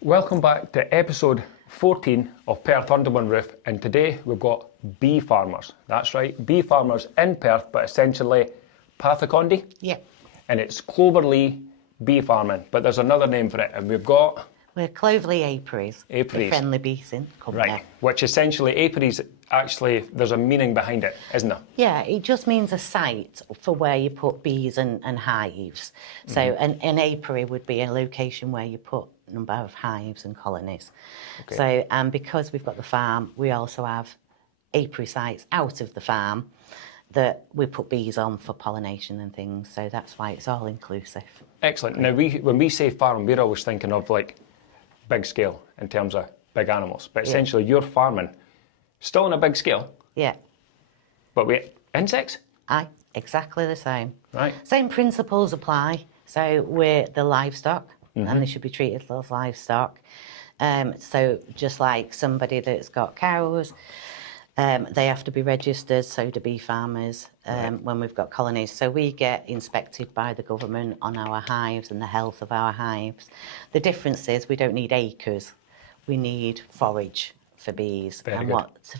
Welcome back to episode 14 of Perth Under One Roof, and today we've got bee farmers. That's right, bee farmers in Perth, but essentially Path of Condie. Yeah. And it's Cloverlea bee farming, but there's another name for it, and we've got... We're Cloverlea Apiaries. Apiaries. The friendly bees in company. Right, which essentially, apiaries, actually, there's a meaning behind it, isn't there? Yeah, it just means a site for where you put bees and hives. So an apiary would be a location where you put a number of hives and colonies. Okay. So, and because we've got the farm, we also have apiary sites out of the farm that we put bees on for pollination and things. So that's why it's all inclusive. Excellent. Now, when we say farm, we're always thinking of like big scale in terms of big animals, but essentially you're farming still on a big scale. Yeah. But with insects? Aye, exactly the same. Right. Same principles apply. So we're the livestock, and they should be treated as livestock. So just like somebody that's got cows, they have to be registered, so do bee farmers when we've got colonies. So we get inspected by the government on our hives and the health of our hives. The difference is we don't need acres, we need forage for bees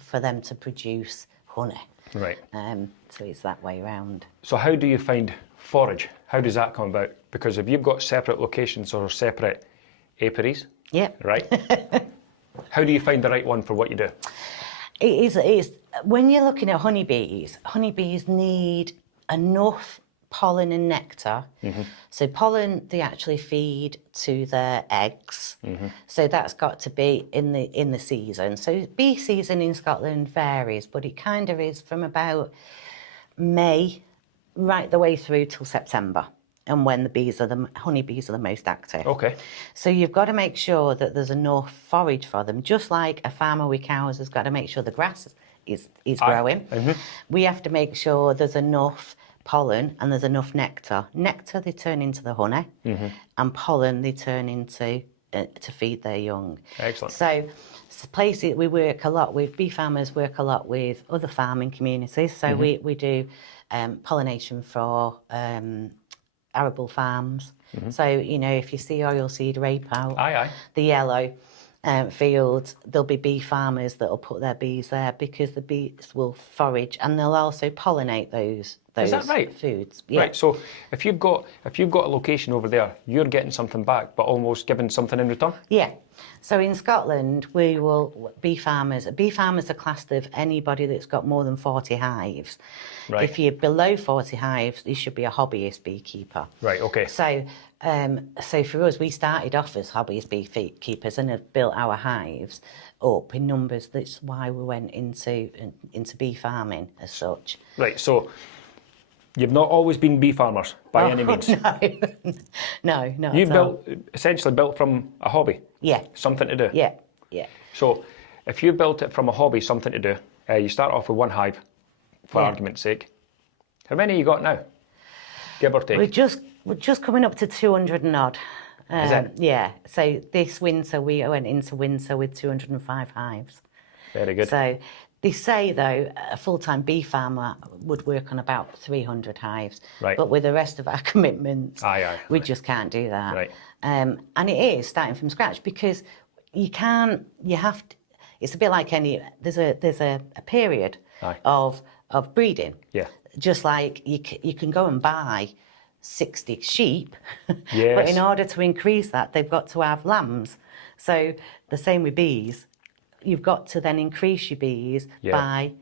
for them to produce honey. Right. So it's that way round. So how do you find forage? How does that come about? Because if you've got separate locations or separate apiaries, Yeah. right? How do you find the right one for what you do? It is when you're looking at honeybees need enough pollen and nectar. So pollen, they actually feed to their eggs. So that's got to be in the season. So bee season in Scotland varies, but it kind of is from about May right the way through till September, and when the honeybees are the most active. Okay. So you've got to make sure that there's enough forage for them, just like a farmer with cows has got to make sure the grass is growing. We have to make sure there's enough pollen and there's enough nectar. Nectar, they turn into the honey, and pollen, they turn into to feed their young. Excellent. So places we work a lot with, bee farmers work a lot with other farming communities. So we do pollination for arable farms. So, you know, if you see oilseed rape out, the yellow fields, there'll be bee farmers that'll put their bees there because the bees will forage and they'll also pollinate those Is that right? foods. Yeah. Right, so if you've got a location over there, you're getting something back, but almost giving something in return? Yeah. So in Scotland, bee farmers are classed as anybody that's got more than 40 hives. Right. If you're below 40 hives, you should be a hobbyist beekeeper. Right, okay. So for us, we started off as hobbyist beekeepers and have built our hives up in numbers. That's why we went into bee farming as such. Right, so you've not always been bee farmers by any means. No, not You've at all. essentially built from a hobby. Yeah. Something to do. Yeah. So if you built it from a hobby, something to do, you start off with one hive, for argument's sake. How many you got now? Give or take. We're just coming up to 200 and odd. Is it? Yeah. So this winter we went into winter with 205 hives. Very good. So they say though a full-time bee farmer would work on about 300 hives. Right. But with the rest of our commitments, we just can't do that. Right. And it is starting from scratch because you have to. It's a bit like there's a period of breeding. Yeah. Just like you can go and buy 60 sheep, Yes. but in order to increase that, they've got to have lambs. So the same with bees, you've got to then increase your bees by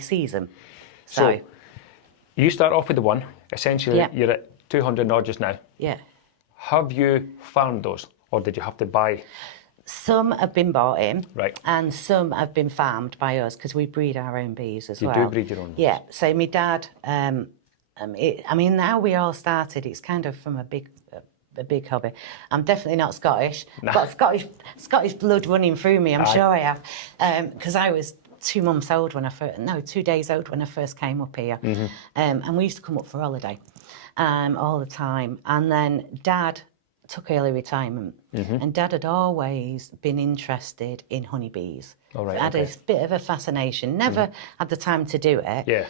season. So you start off with the one. Essentially, you're at 200 odd just now. Yeah. Have you farmed those, or did you have to buy? Some have been bought in, Right. and some have been farmed by us because we breed our own bees as well. You do breed your own bees? Yeah. So my dad, now we all started. It's kind of from a big hobby. I'm definitely not Scottish. Nah. Got Scottish blood running through me. I'm sure I have, because I was 2 days old when I first came up here, and we used to come up for holiday, all the time. And then Dad took early retirement, and Dad had always been interested in honeybees. All right, Had a bit of a fascination. Never had the time to do it. Yeah.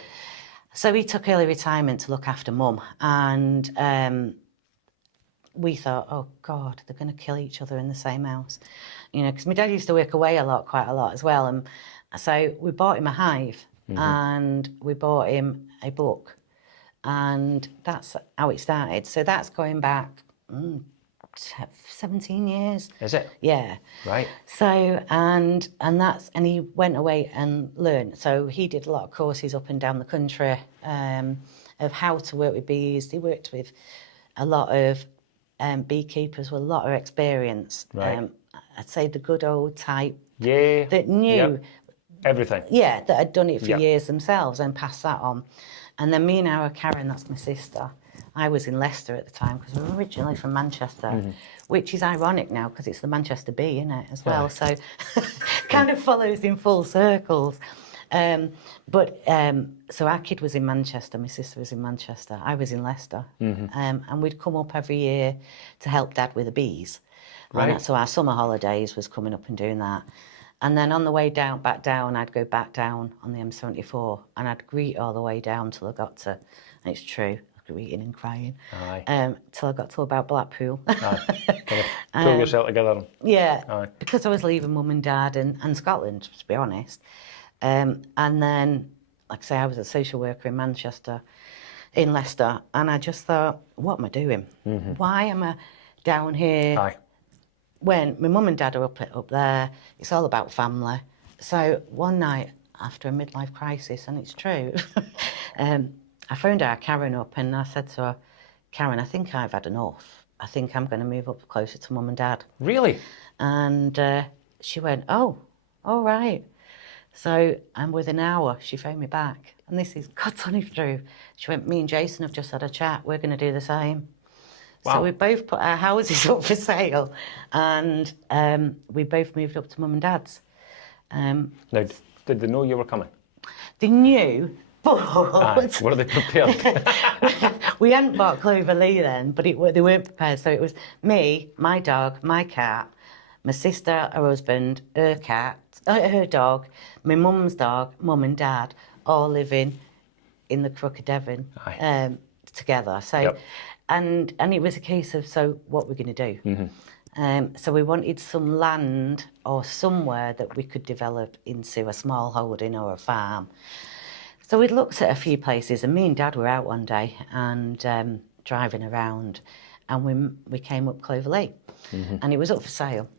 So he took early retirement to look after Mum, and we thought, oh God, they're going to kill each other in the same house. You know, because my dad used to work away quite a lot as well. And so we bought him a hive and we bought him a book. And that's how it started. So that's going back 17 years. Is it? Yeah. Right. So, and he went away and learned. So he did a lot of courses up and down the country of how to work with bees. He worked with a lot of beekeepers with a lot of experience. Right. I'd say the good old type Yeah. that knew everything. Yeah, that had done it for years themselves and passed that on. And then me and our Karen, that's my sister, I was in Leicester at the time because I'm originally from Manchester, which is ironic now because it's the Manchester bee, isn't it, as well? So kind of follows in full circles. So our kid was in Manchester, my sister was in Manchester, I was in Leicester. And we'd come up every year to help Dad with the bees. Right. And so our summer holidays was coming up and doing that. And then on the way back down, I'd go back down on the M74 and I'd greet all the way down till I got to, and it's true, greeting and crying, till I got to about Blackpool. Pull yourself together. Yeah, because I was leaving Mum and Dad and Scotland, to be honest. And then, like I say, I was a social worker in Manchester, in Leicester, and I just thought, what am I doing? Why am I down here? When my mum and dad are up there, it's all about family. So one night after a midlife crisis, and it's true, I phoned our Karen up and I said to her, Karen, I think I've had enough. I think I'm going to move up closer to Mum and Dad. Really? And she went, oh, all right. So, and within an hour, she phoned me back. And this is God's honest truth. She went, me and Jason have just had a chat. We're going to do the same. Wow. So we both put our houses up for sale and we both moved up to Mum and Dad's. Now, did they know you were coming? They knew, but... were they prepared? We hadn't bought Cloverlea then, but they weren't prepared. So it was me, my dog, my cat, my sister, her husband, her cat, her dog, my mum's dog, Mum and Dad, all living in the Crook of Devon together. So... And it was a case of, so what we're going to do? So we wanted some land or somewhere that we could develop into a small holding or a farm. So we'd looked at a few places, and me and Dad were out one day and driving around, and we came up Cloverlea, and it was up for sale.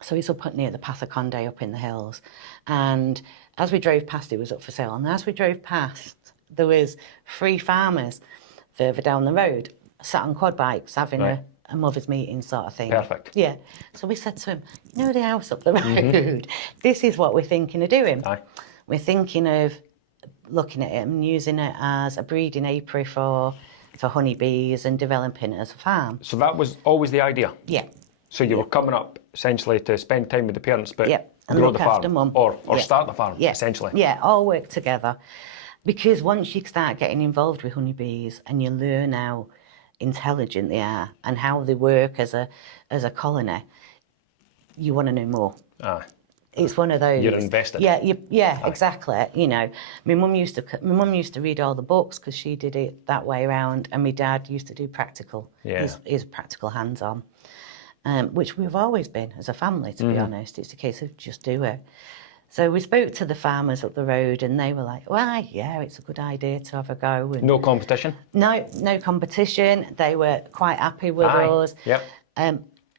So it's up near the Path of Condie up in the hills. And as we drove past, it was up for sale. And as we drove past, there was 3 farmers further down the road, sat on quad bikes having a mother's meeting sort of thing. Perfect. Yeah. So we said to him, you know the house up the road? This is what we're thinking of doing. We're thinking of looking at it and using it as a breeding apiary for honeybees and developing it as a farm. So that was always the idea? Yeah. So you were coming up essentially to spend time with the parents, but and grow look the farm after Mum. or start the farm, essentially. Yeah, all work together. Because once you start getting involved with honeybees and you learn how intelligent they are and how they work as a colony, you want to know more. It's one of those. You're invested. Yeah, exactly. You know, my mum used to read all the books because she did it that way around, and my dad used to do practical. He's practical hands-on, which we've always been as a family. To be honest, it's a case of just do it. So we spoke to the farmers up the road and they were like, well, yeah, it's a good idea to have a go. And no competition? No competition. They were quite happy with us.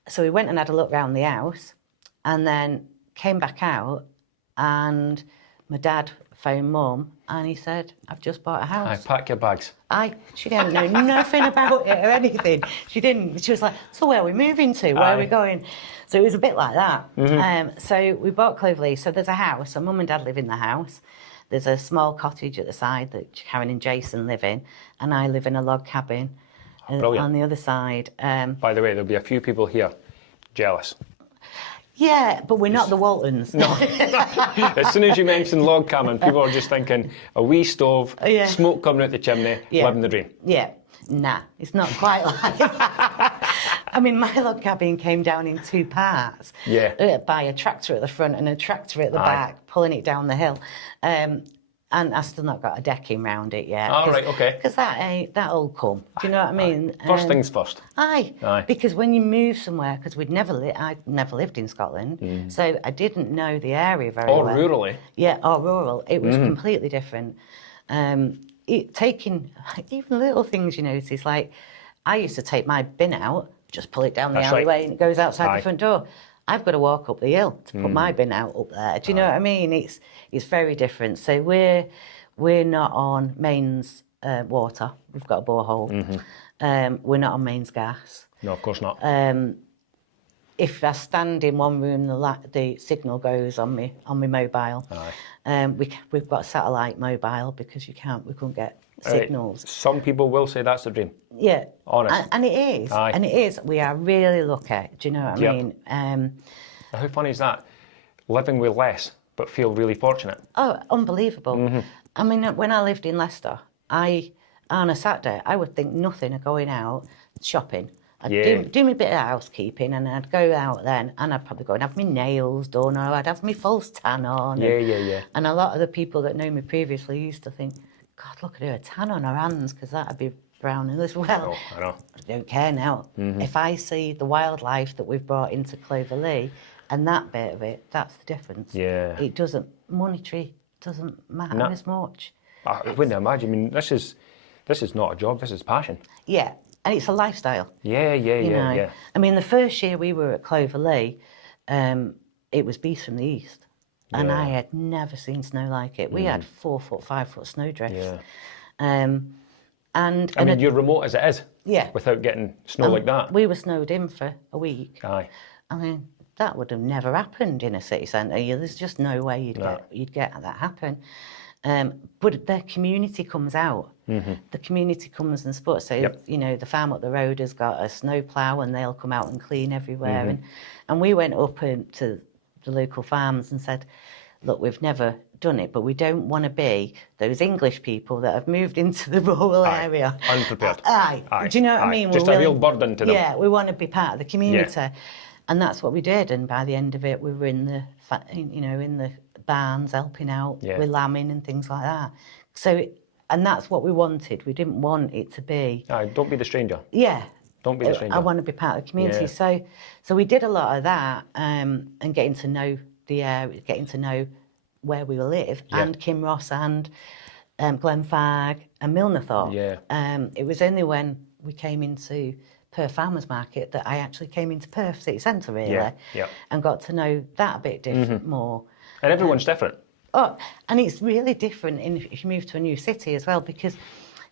So we went and had a look around the house and then came back out and my dad phoned Mum and he said, I've just bought a house. Pack your bags. She didn't know nothing about it or anything. She didn't. She was like, so where are we moving to? Where are we going? So it was a bit like that. So we bought Cloverlea. So there's a house, so Mum and Dad live in the house. There's a small cottage at the side that Karen and Jason live in, and I live in a log cabin on the other side. By the way, there'll be a few people here jealous. Yeah, but we're not the Waltons. No. As soon as you mention log cabin, people are just thinking a wee stove, smoke coming out the chimney, living the dream. Yeah, nah, it's not quite like that. I mean, my log cabin came down in 2 parts. By a tractor at the front and a tractor at the back, pulling it down the hill. And I've still not got a decking round it yet. Oh, right, okay. Because that'll come. Do you know what I mean? First things first. Aye. Because when you move somewhere, because I'd never lived in Scotland, so I didn't know the area very well. Or rurally. Yeah, or rural. It was completely different. Taking even little things you notice, like I used to take my bin out, just pull it down the alleyway and it goes outside the front door. I've got to walk up the hill to put my bin out up there. Do you know what I mean? It's very different. So we're not on mains water. We've got a borehole. We're not on mains gas. No, of course not. If I stand in one room, the signal goes on me mobile. We've got satellite mobile because we couldn't get signals. Some people will say that's a dream. Yeah, honest, and it is. And it is. We are really lucky. Do you know what I mean? How funny is that? Living with less, but feel really fortunate. Oh, unbelievable. I mean, when I lived in Leicester, on a Saturday, I would think nothing of going out shopping. I'd do my bit of housekeeping and I'd go out then and I'd probably go and have my nails done or I'd have my false tan on. And a lot of the people that know me previously used to think, God, look at her, a tan on her hands, because that'd be brown as well. I know. I don't care now. If I see the wildlife that we've brought into Cloverlea and that bit of it, that's the difference. It doesn't, monetary doesn't matter as much. I wouldn't imagine. I mean, this is not a job, this is passion. Yeah, and it's a lifestyle. Yeah. I mean, the first year we were at Cloverlea, it was beast from the east. And I had never seen snow like it. We had 4 foot, 5 foot snowdrifts. And I mean, you're remote as it is. Yeah. Without getting snow like that. We were snowed in for a week. Aye. I mean, that would have never happened in a city centre. There's just no way you'd get that happen. But the community comes out. The community comes and supports. So, the farm up the road has got a snow plough and they'll come out and clean everywhere. And we went up to the local farms and said, look, we've never done it, but we don't want to be those English people that have moved into the rural area. Unprepared. Do you know what I mean? Just a real burden to them. Yeah, we want to be part of the community. And that's what we did. And by the end of it, we were in the barns helping out with lambing and things like that. So, and that's what we wanted. We didn't want it to be... don't be the stranger. Yeah. Don't be the stranger. I want to be part of the community. So we did a lot of that and getting to know the area, getting to know where we live, and Kinross and Glenfarg and Milnerthorpe. It was only when we came into Perth Farmers Market that I actually came into Perth city centre, really, and got to know that a bit different more. And everyone's different. Oh, and it's really different if you move to a new city as well, because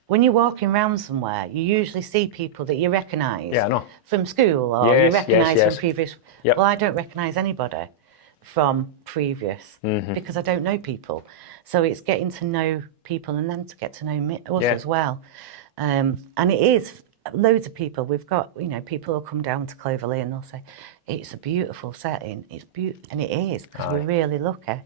when you're walking around somewhere, you usually see people that you recognise from school or you recognise from previous... Well, I don't recognise anybody from previous because I don't know people. So it's getting to know people and them to get to know us as well. And it is loads of people. We've got, people will come down to Cloverlea and they'll say, it's a beautiful setting. It's beautiful. And it is, because we're really lucky.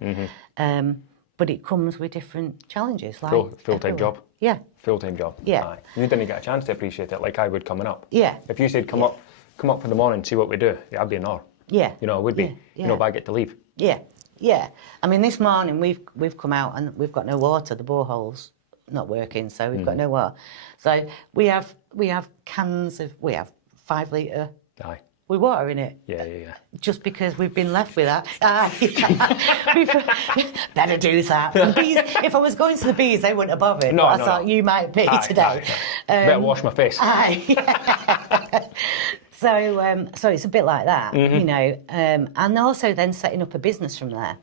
But it comes with different challenges. Like full-time job. Yeah. Full-time job. Yeah. Aye. You didn't get a chance to appreciate it like I would coming up. Yeah. If you said come up for the morning, see what we do, I'd be an hour. Yeah. I would be. But I get to leave. Yeah. I mean, this morning we've come out and we've got no water. The borehole's not working, so we've got no water. So we have cans of 5 litre. Aye. With water in it. Yeah. Just because we've been left with that. Better do that. The bees, if I was going to the bees, they wouldn't have bothered. No, but I thought you might be today. Better wash my face. So it's a bit like that, and also then setting up a business from there,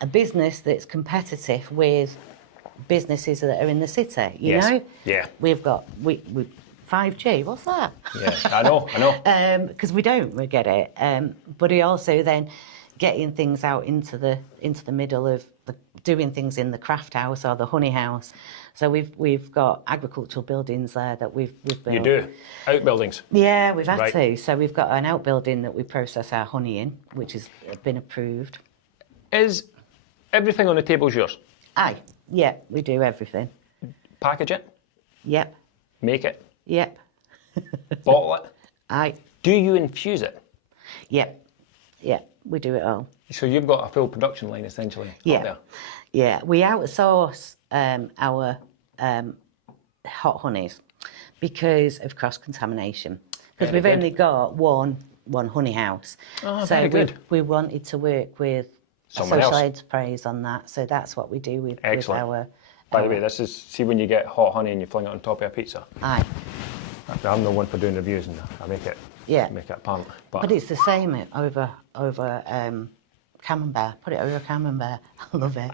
a business that's competitive with businesses that are in the city. You know. Yeah. We've got 5G. What's that? Yeah, I know. Because we get it. But he also then getting things out into the middle of doing things in the craft house or the honey house. So we've got agricultural buildings there that we've built. You do? Outbuildings? Yeah, we've had to. So we've got an outbuilding that we process our honey in, which has been approved. Is everything on the table yours? Aye. Yeah, we do everything. Package it? Yep. Make it? Yep. Bottle it? Aye. Do you infuse it? Yep. Yeah, we do it all. So you've got a full production line essentially Yeah. up there. Yeah, we outsource our hot honeys because of cross-contamination. Because we've only got one honey house. Oh, so very good. we wanted to work with Someone social else. enterprise on that. So that's what we do with our... By the way, this is, see when you get hot honey and you fling it on top of a pizza? Aye. I'm no one for doing reviews and I make it apparent. But it's the same over camembert. Put it over camembert. I love it.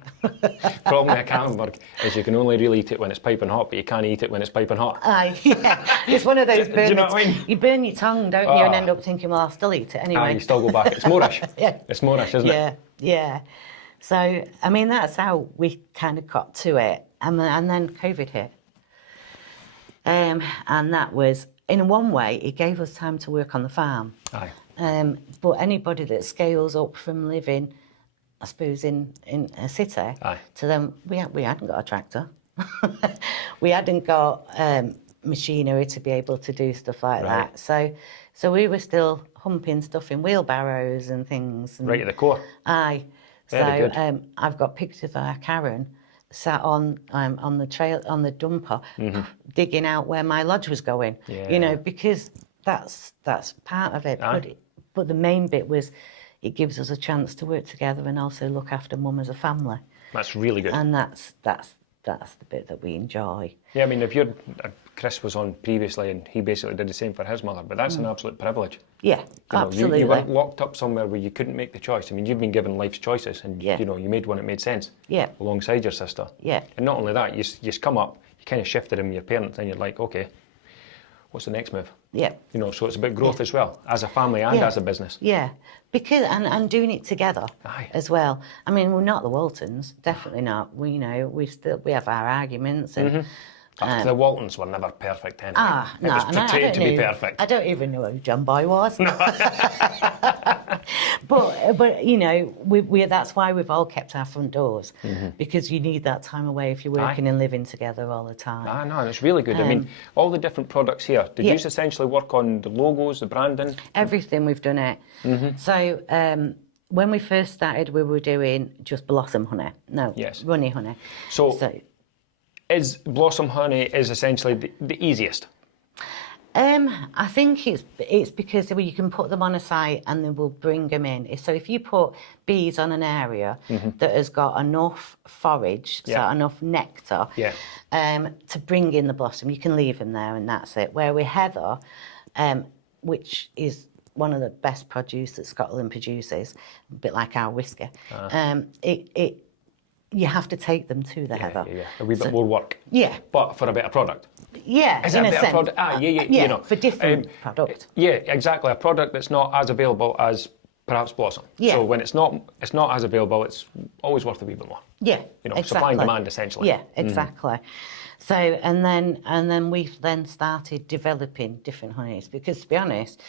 Problem with a camembert is you can only really eat it when it's piping hot, but you can't eat it when it's piping hot. Aye, yeah. It's one of those Do you know what I mean? You burn your tongue, don't you, and end up thinking, well, I'll still eat it anyway. Aye, you still go back. It's Moorish. Yeah. It's Moorish, isn't it? Yeah. So, I mean, that's how we kind of got to it. And then COVID hit. And that was, in one way, it gave us time to work on the farm. Aye. But anybody that scales up from living, I suppose, in a city, Aye. to them, we hadn't got a tractor. We hadn't got machinery to be able to do stuff like that. So we were still humping stuff in wheelbarrows and things. And, Right at the core. Aye. Very good. I've got pictures of our Karen sat on the trail, on the dumper, digging out where my lodge was going. Yeah. You know, because that's part of it. But the main bit was it gives us a chance to work together and also look after mum as a family. That's really good. And that's the bit that we enjoy. Yeah, I mean, if you're, Chris was on previously and he basically did the same for his mother, but that's an absolute privilege. Yeah, absolutely. You weren't locked up somewhere where you couldn't make the choice. I mean, you've been given life's choices and, you know, you made one that made sense. Yeah. Alongside your sister. Yeah. And not only that, you come up, you kind of shifted in with your parents and you're like, okay, what's the next move? Yeah. You know, so it's about growth as well, as a family and as a business. Yeah, because and doing it together as well. I mean, we're not the Waltons, definitely not. We we have our arguments and. The Waltons were never perfect anyway. No, it was portrayed to be perfect. I don't even know who John Boy was. but you know, we that's why we've all kept our front doors, because you need that time away if you're working and living together all the time. Ah, no, it's really good. I mean, all the different products here, did you essentially work on the logos, the branding? Everything, we've done it. So when we first started, we were doing just blossom honey. No, runny honey. So is blossom honey is essentially the easiest? I think it's because you can put them on a site and they will bring them in. So if you put bees on an area that has got enough forage, so enough nectar, to bring in the blossom, you can leave them there and that's it. Where with heather, which is one of the best produce that Scotland produces, a bit like our whiskey, you have to take them to the heather. Yeah, a wee bit more work. Yeah. But for a better product. Yeah, Is it a better product? You know. For different product. Yeah, exactly. A product that's not as available as perhaps blossom. Yeah. So when it's not as available, it's always worth a wee bit more. Yeah, you know, exactly. Supply and demand essentially. Yeah, exactly. So and then we've then started developing different honeys because, to be honest,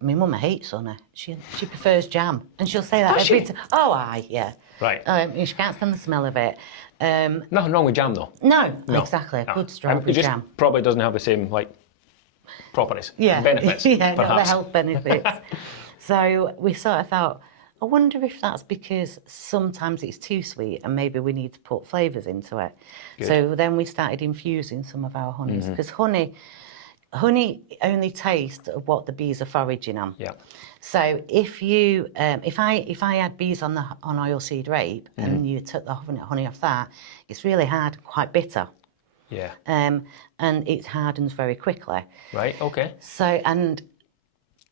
my mum hates honey. She prefers jam, and she'll say that every time. Oh, aye, yeah. Right. She can't stand the smell of it. Nothing wrong with jam though. No, exactly. A good strawberry jam. Probably doesn't have the same properties. Benefits. Not the perhaps. health benefits. So we sort of thought, I wonder if that's because sometimes it's too sweet and maybe we need to put flavours into it. Good. So then we started infusing some of our honeys because honey only tastes of what the bees are foraging on. Yeah. So if you, if I had bees on oilseed rape and you took the honey off that, it's really hard, quite bitter. Yeah. And it hardens very quickly. Right. Okay. So and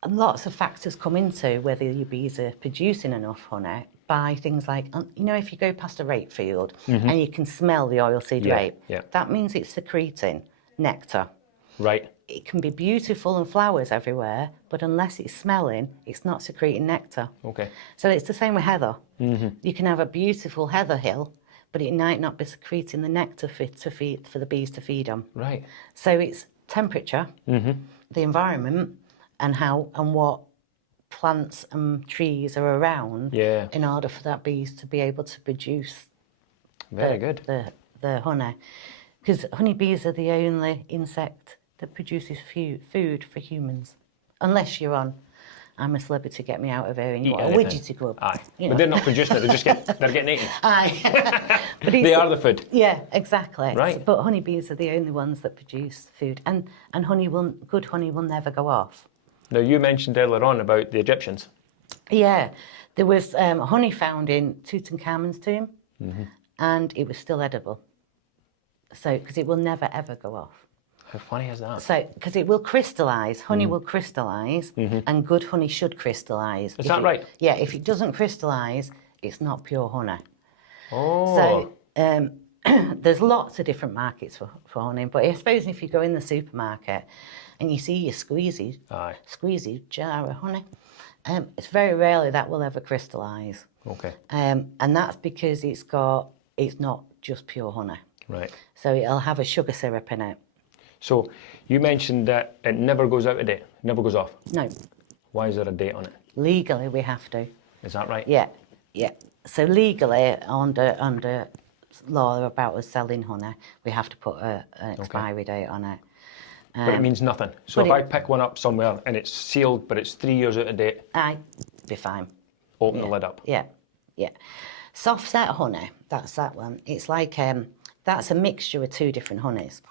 lots of factors come into whether your bees are producing enough honey by things like, you know, if you go past a rape field and you can smell the oilseed rape, that means it's secreting nectar. Right. It can be beautiful and flowers everywhere, but unless it's smelling, it's not secreting nectar. Okay. So it's the same with heather. You can have a beautiful heather hill, but it might not be secreting the nectar for the bees to feed on. Right. So it's temperature, the environment, and what plants and trees are around in order for that bees to be able to produce the honey. Because honeybees are the only insect that produces food for humans, unless you're on I'm a celebrity, get me out of here, and you Eat want a anything. widgety club. Aye. You But know. they're not producing it, they're getting eaten. Aye. But They are the food. Yeah, exactly. Right. But honeybees are the only ones that produce food, and good honey will never go off. Now, you mentioned earlier on about the Egyptians. Yeah, there was honey found in Tutankhamun's tomb, and it was still edible. So, because it will never ever go off. How funny is that? So, because it will crystallise, honey will crystallise, and good honey should crystallise. Is that right? Yeah, if it doesn't crystallise, it's not pure honey. Oh. So, there's lots of different markets for honey, but I suppose if you go in the supermarket and you see your squeezy jar of honey, it's very rarely that will ever crystallise. Okay. And that's because it's not just pure honey. Right. So it'll have a sugar syrup in it. So, you mentioned that it never goes out of date, never goes off. No, Why is there a date on it? legally we have to. Is that right? Yeah. So legally, under law about us selling honey, we have to put an expiry date on it. But it means nothing. So if I pick one up somewhere and it's sealed, but it's 3 years out of date, Aye, be fine. open the lid up. Yeah. Soft set honey, that's that one. It's like, that's a mixture of two different honeys.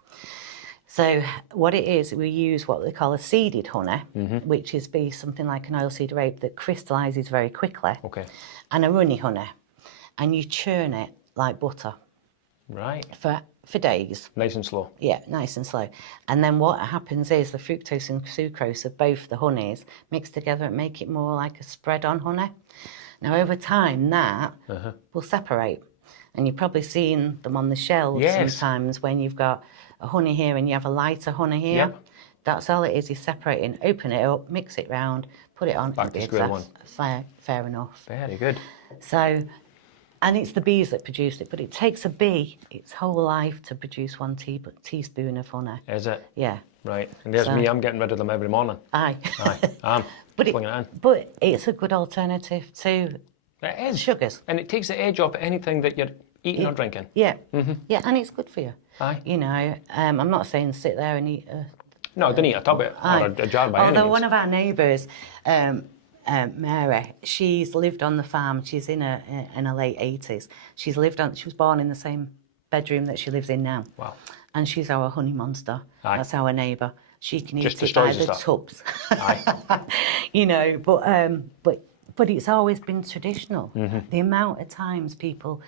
So what it is, we use what they call a seeded honey, which is something like an oilseed rape that crystallises very quickly, Okay. and a runny honey. And you churn it like butter Right. for days. Nice and slow. Yeah, nice and slow. And then what happens is the fructose and sucrose of both the honeys mix together and make it more like a spread-on honey. Now, over time, that will separate. And you've probably seen them on the shelves sometimes when you've got a honey here and you have a lighter honey here. Yep. That's all it is separating. Open it up, mix it round, put it on. Back to square one. Fair enough. Very good. So, and it's the bees that produce it, but it takes a bee its whole life to produce one teaspoon of honey. Is it? Yeah. Right. And there's me, I'm getting rid of them every morning. Aye. I'm But flinging it in. But it's a good alternative to It is. sugars. And it takes the edge off anything that you're eating or drinking. Yeah. Yeah, and it's good for you. Aye. You know, I'm not saying sit there and eat No, don't eat a tub or a jar by any Although means. one of our neighbours, Mary, she's lived on the farm. She's in her late 80s. She was born in the same bedroom that she lives in now. Wow. And she's our honey monster. Aye. That's our neighbour. She can Just eat it by destroys the the stuff. tubs. Aye. You know, but it's always been traditional. The amount of times people,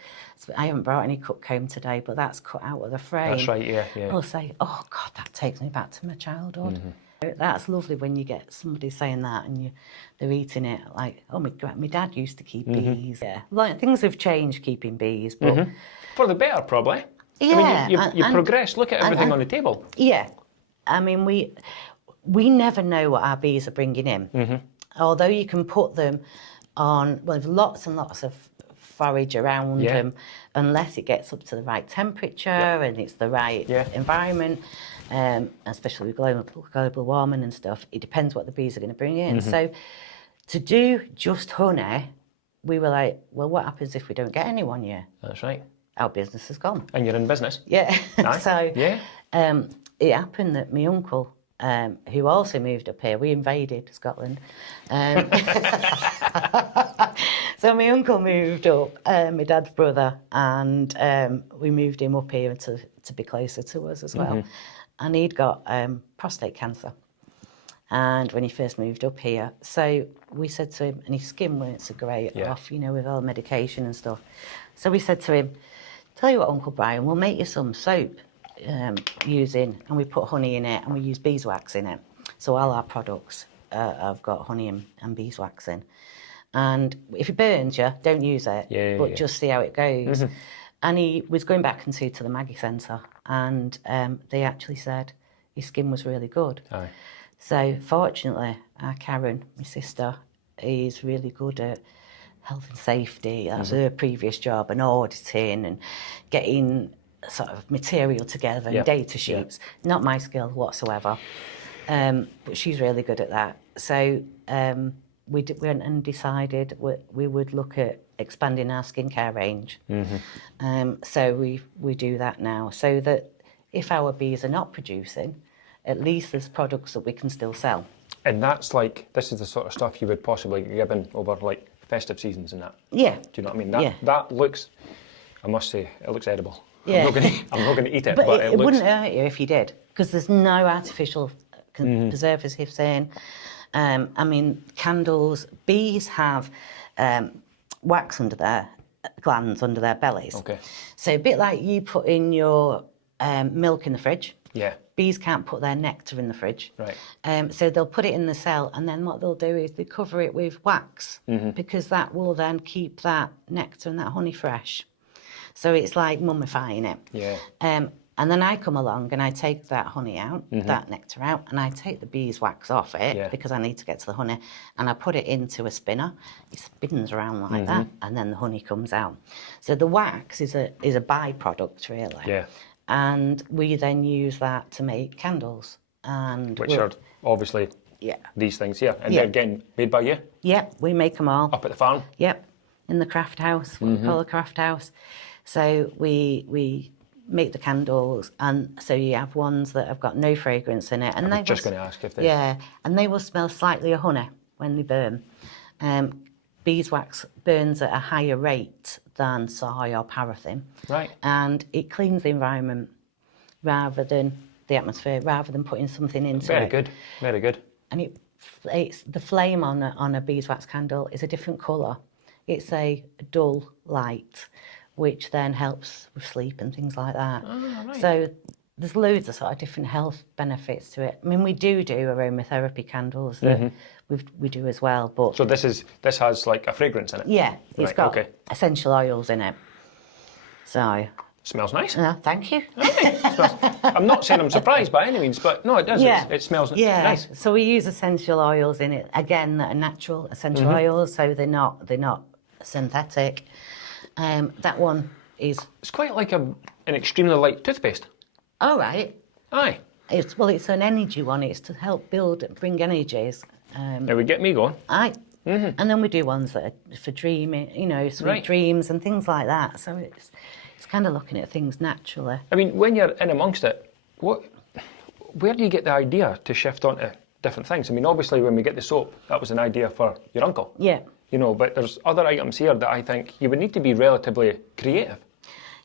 I haven't brought any cook home today, but that's cut out of the frame. That's right, yeah. They'll say, oh God, that takes me back to my childhood. That's lovely when you get somebody saying that and they're eating it like, oh, my dad used to keep bees. Yeah, like things have changed keeping bees, but For the better, probably. yeah, I mean, you've progressed. Look at everything on the table. yeah. I mean, we never know what our bees are bringing in. Although you can put them on, well, there's lots and lots of forage around them, unless it gets up to the right temperature and it's the right environment, especially with global warming and stuff. It depends what the bees are going to bring in. So to do just honey, we were like, well, what happens if we don't get anyone here? That's right. Our business is gone. And you're in business. Yeah. Aye. So Yeah. it happened that my uncle, who also moved up here, we invaded Scotland. So my uncle moved up, my dad's brother, and we moved him up here to be closer to us as well. And he'd got prostate cancer. And when he first moved up here, so we said to him, and his skin weren't so great off, you know, with all the medication and stuff. So we said to him, tell you what, Uncle Brian, we'll make you some soap using, and we put honey in it, and we use beeswax in it. So all our products have got honey and beeswax in. And if it burns you, don't use it, but just see how it goes. And he was going back into to the Maggie Centre, and they actually said his skin was really good. Aye. So fortunately, our Karen, my sister, is really good at health and safety. That's her previous job, and auditing and getting sort of material together and data sheets. Not my skill whatsoever, but she's really good at that. So we went and decided we would look at expanding our skincare range. So we do that now, so that if our bees are not producing, at least there's products that we can still sell. And that's like, this is the sort of stuff you would possibly get given over like festive seasons and that. Yeah. Do you know what I mean? That looks, I must say, it looks edible. Yeah. I'm not going to eat it, but it looks... wouldn't hurt you if you did, because there's no artificial preservatives in. I mean, candles, bees have wax under their glands, under their bellies. Okay. So a bit like you put in your milk in the fridge. Yeah. Bees can't put their nectar in the fridge. Right. So they'll put it in the cell, and then what they'll do is they cover it with wax, because that will then keep that nectar and that honey fresh. So it's like mummifying it. Yeah. And then I come along and I take that honey out, that nectar out, and I take the beeswax off it because I need to get to the honey, and I put it into a spinner. It spins around like that, and then the honey comes out. So the wax is a byproduct, really. Yeah. And we then use that to make candles. Which are obviously these things here. And they're again made by you? Yep, we make them all. Up at the farm? Yep, in the craft house, what we call a craft house. So we make the candles, and so you have ones that have got no fragrance in it. And I was just going to ask if they... Yeah, and they will smell slightly of honey when they burn. Beeswax burns at a higher rate than soy or paraffin. Right. And it cleans the environment rather than the atmosphere, rather than putting something into Very it. good, very good. And it's the flame on a beeswax candle is a different colour. It's a dull light, which then helps with sleep and things like that. Oh, right. So there's loads of sort of different health benefits to it. I mean, we do aromatherapy candles that we do as well, but... So this has like a fragrance in it? Yeah, it's right, got okay. essential oils in it. So... Smells nice. Thank you. I'm not saying I'm surprised by any means, but no, it does. Yeah. It smells nice. So we use essential oils in it, again, that are natural essential oils, so they're not synthetic. That one is... It's quite like an extremely light toothpaste. All right. Aye. It's an energy one. It's to help bring energies. There we get me going. Aye. And then we do ones that are for dreaming, sweet dreams and things like that. So it's kind of looking at things naturally. I mean, when you're in amongst it, where do you get the idea to shift onto different things? I mean, obviously, when we get the soap, that was an idea for your uncle. Yeah. But there's other items here that I think you would need to be relatively creative.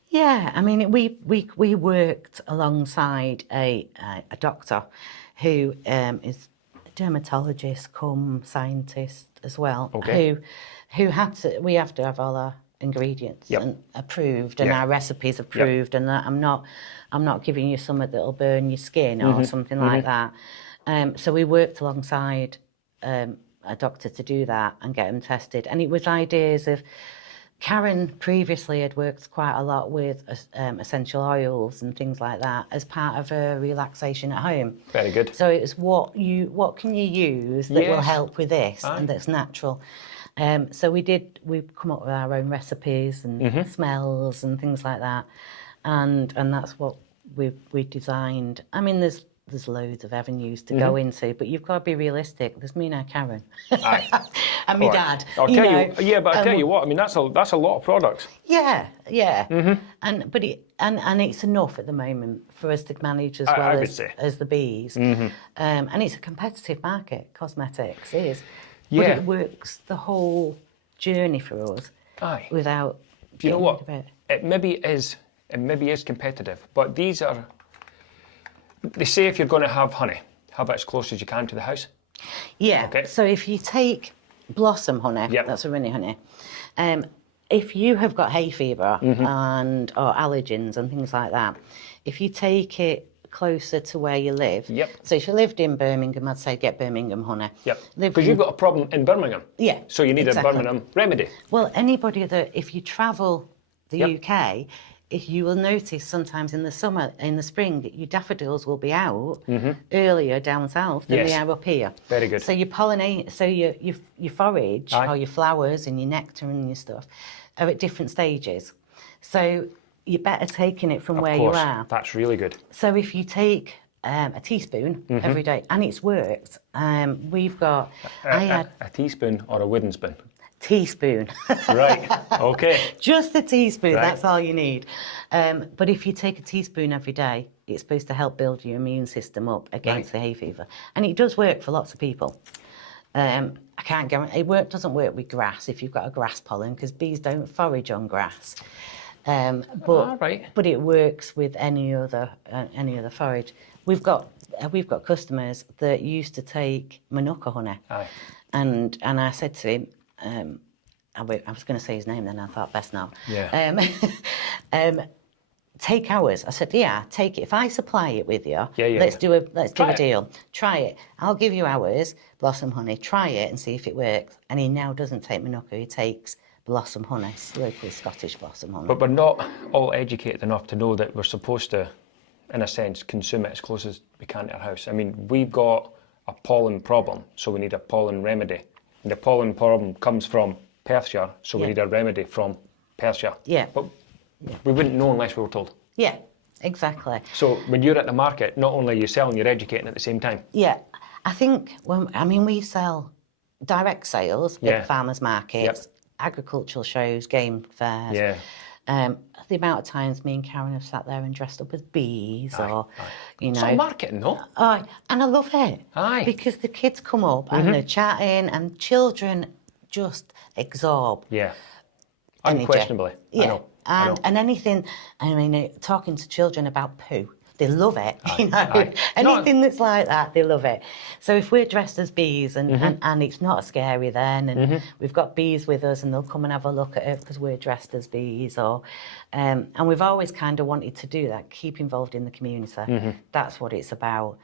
Yeah, I mean, we worked alongside a doctor who is a dermatologist come scientist as well, who we have to have all our ingredients and approved and our recipes approved, and that I'm not giving you something that'll burn your skin or something like that. So we worked alongside a doctor to do that and get them tested, and it was ideas of... Karen previously had worked quite a lot with essential oils and things like that as part of her relaxation at home. Very good. So it was what can you use that will help with this and that's natural. So we've come up with our own recipes and smells and things like that, and that's what we designed. I mean, there's loads of avenues to go into, but you've got to be realistic. There's me now, Karen, and my dad. I'll tell you what. I mean, that's a lot of products. Yeah. And it's enough at the moment for us to manage as well as the bees. And it's a competitive market. Cosmetics is, but it works the whole journey for us. Aye. Without. Do you know what? It maybe is competitive, but these are. They say if you're going to have honey, have it as close as you can to the house. Yeah. Okay. So if you take blossom honey, that's a runny honey. If you have got hay fever or allergens and things like that, if you take it closer to where you live. So if you lived in Birmingham, I'd say get Birmingham honey. Because you've got a problem in Birmingham. Yeah. So you need a Birmingham remedy. Well, anybody if you travel the UK, if you will notice sometimes in the spring, your daffodils will be out earlier down south than they are up here. Very good. So you pollinate, so your forage or your flowers and your nectar and your stuff are at different stages. So you're better taking it from where you are. That's really good. So if you take a teaspoon every day, and it's worked, we've got... A teaspoon or a wooden spoon? teaspoon. Right, okay. Just a teaspoon, Right. that's all you need. But if you take a teaspoon every day, it's supposed to help build your immune system up against the hay fever. And it does work for lots of people. I can't guarantee, doesn't work with grass if you've got a grass pollen, because bees don't forage on grass. But it works with any other forage. We've got customers that used to take Manuka honey. Aye. And I said to him, I was going to say his name then, I thought best now. Yeah. Take ours. I said, yeah, take it. If I supply it with you, Yeah, let's do a it. deal. Try it. I'll give you ours, Blossom Honey. Try it and see if it works. And he now doesn't take Manuka, he takes Blossom Honey, locally Scottish Blossom Honey. But we're not all educated enough to know that we're supposed to, in a sense, consume it as close as we can to our house. I mean, we've got a pollen problem, so we need a pollen remedy. And the pollen problem comes from Perthshire, so we need a remedy from Perthshire. Yeah. But we wouldn't know unless we were told. Yeah, exactly. So when you're at the market, not only are you selling, you're educating at the same time. Yeah, I think, we sell direct sales at farmers markets, agricultural shows, game fairs. Yeah. The amount of times me and Karen have sat there and dressed up as bees you know. It's all marketing, no? Oh, and I love it. Aye. Because the kids come up and they're chatting and children just absorb. Yeah. Energy. Unquestionably. Yeah. I know. And anything, talking to children about poo, they love it, you know. Aye. Anything that's like that, they love it. So if we're dressed as bees and it's not scary then, and we've got bees with us and they'll come and have a look at it because we're dressed as bees, and we've always kind of wanted to do that, keep involved in the community. That's what it's about.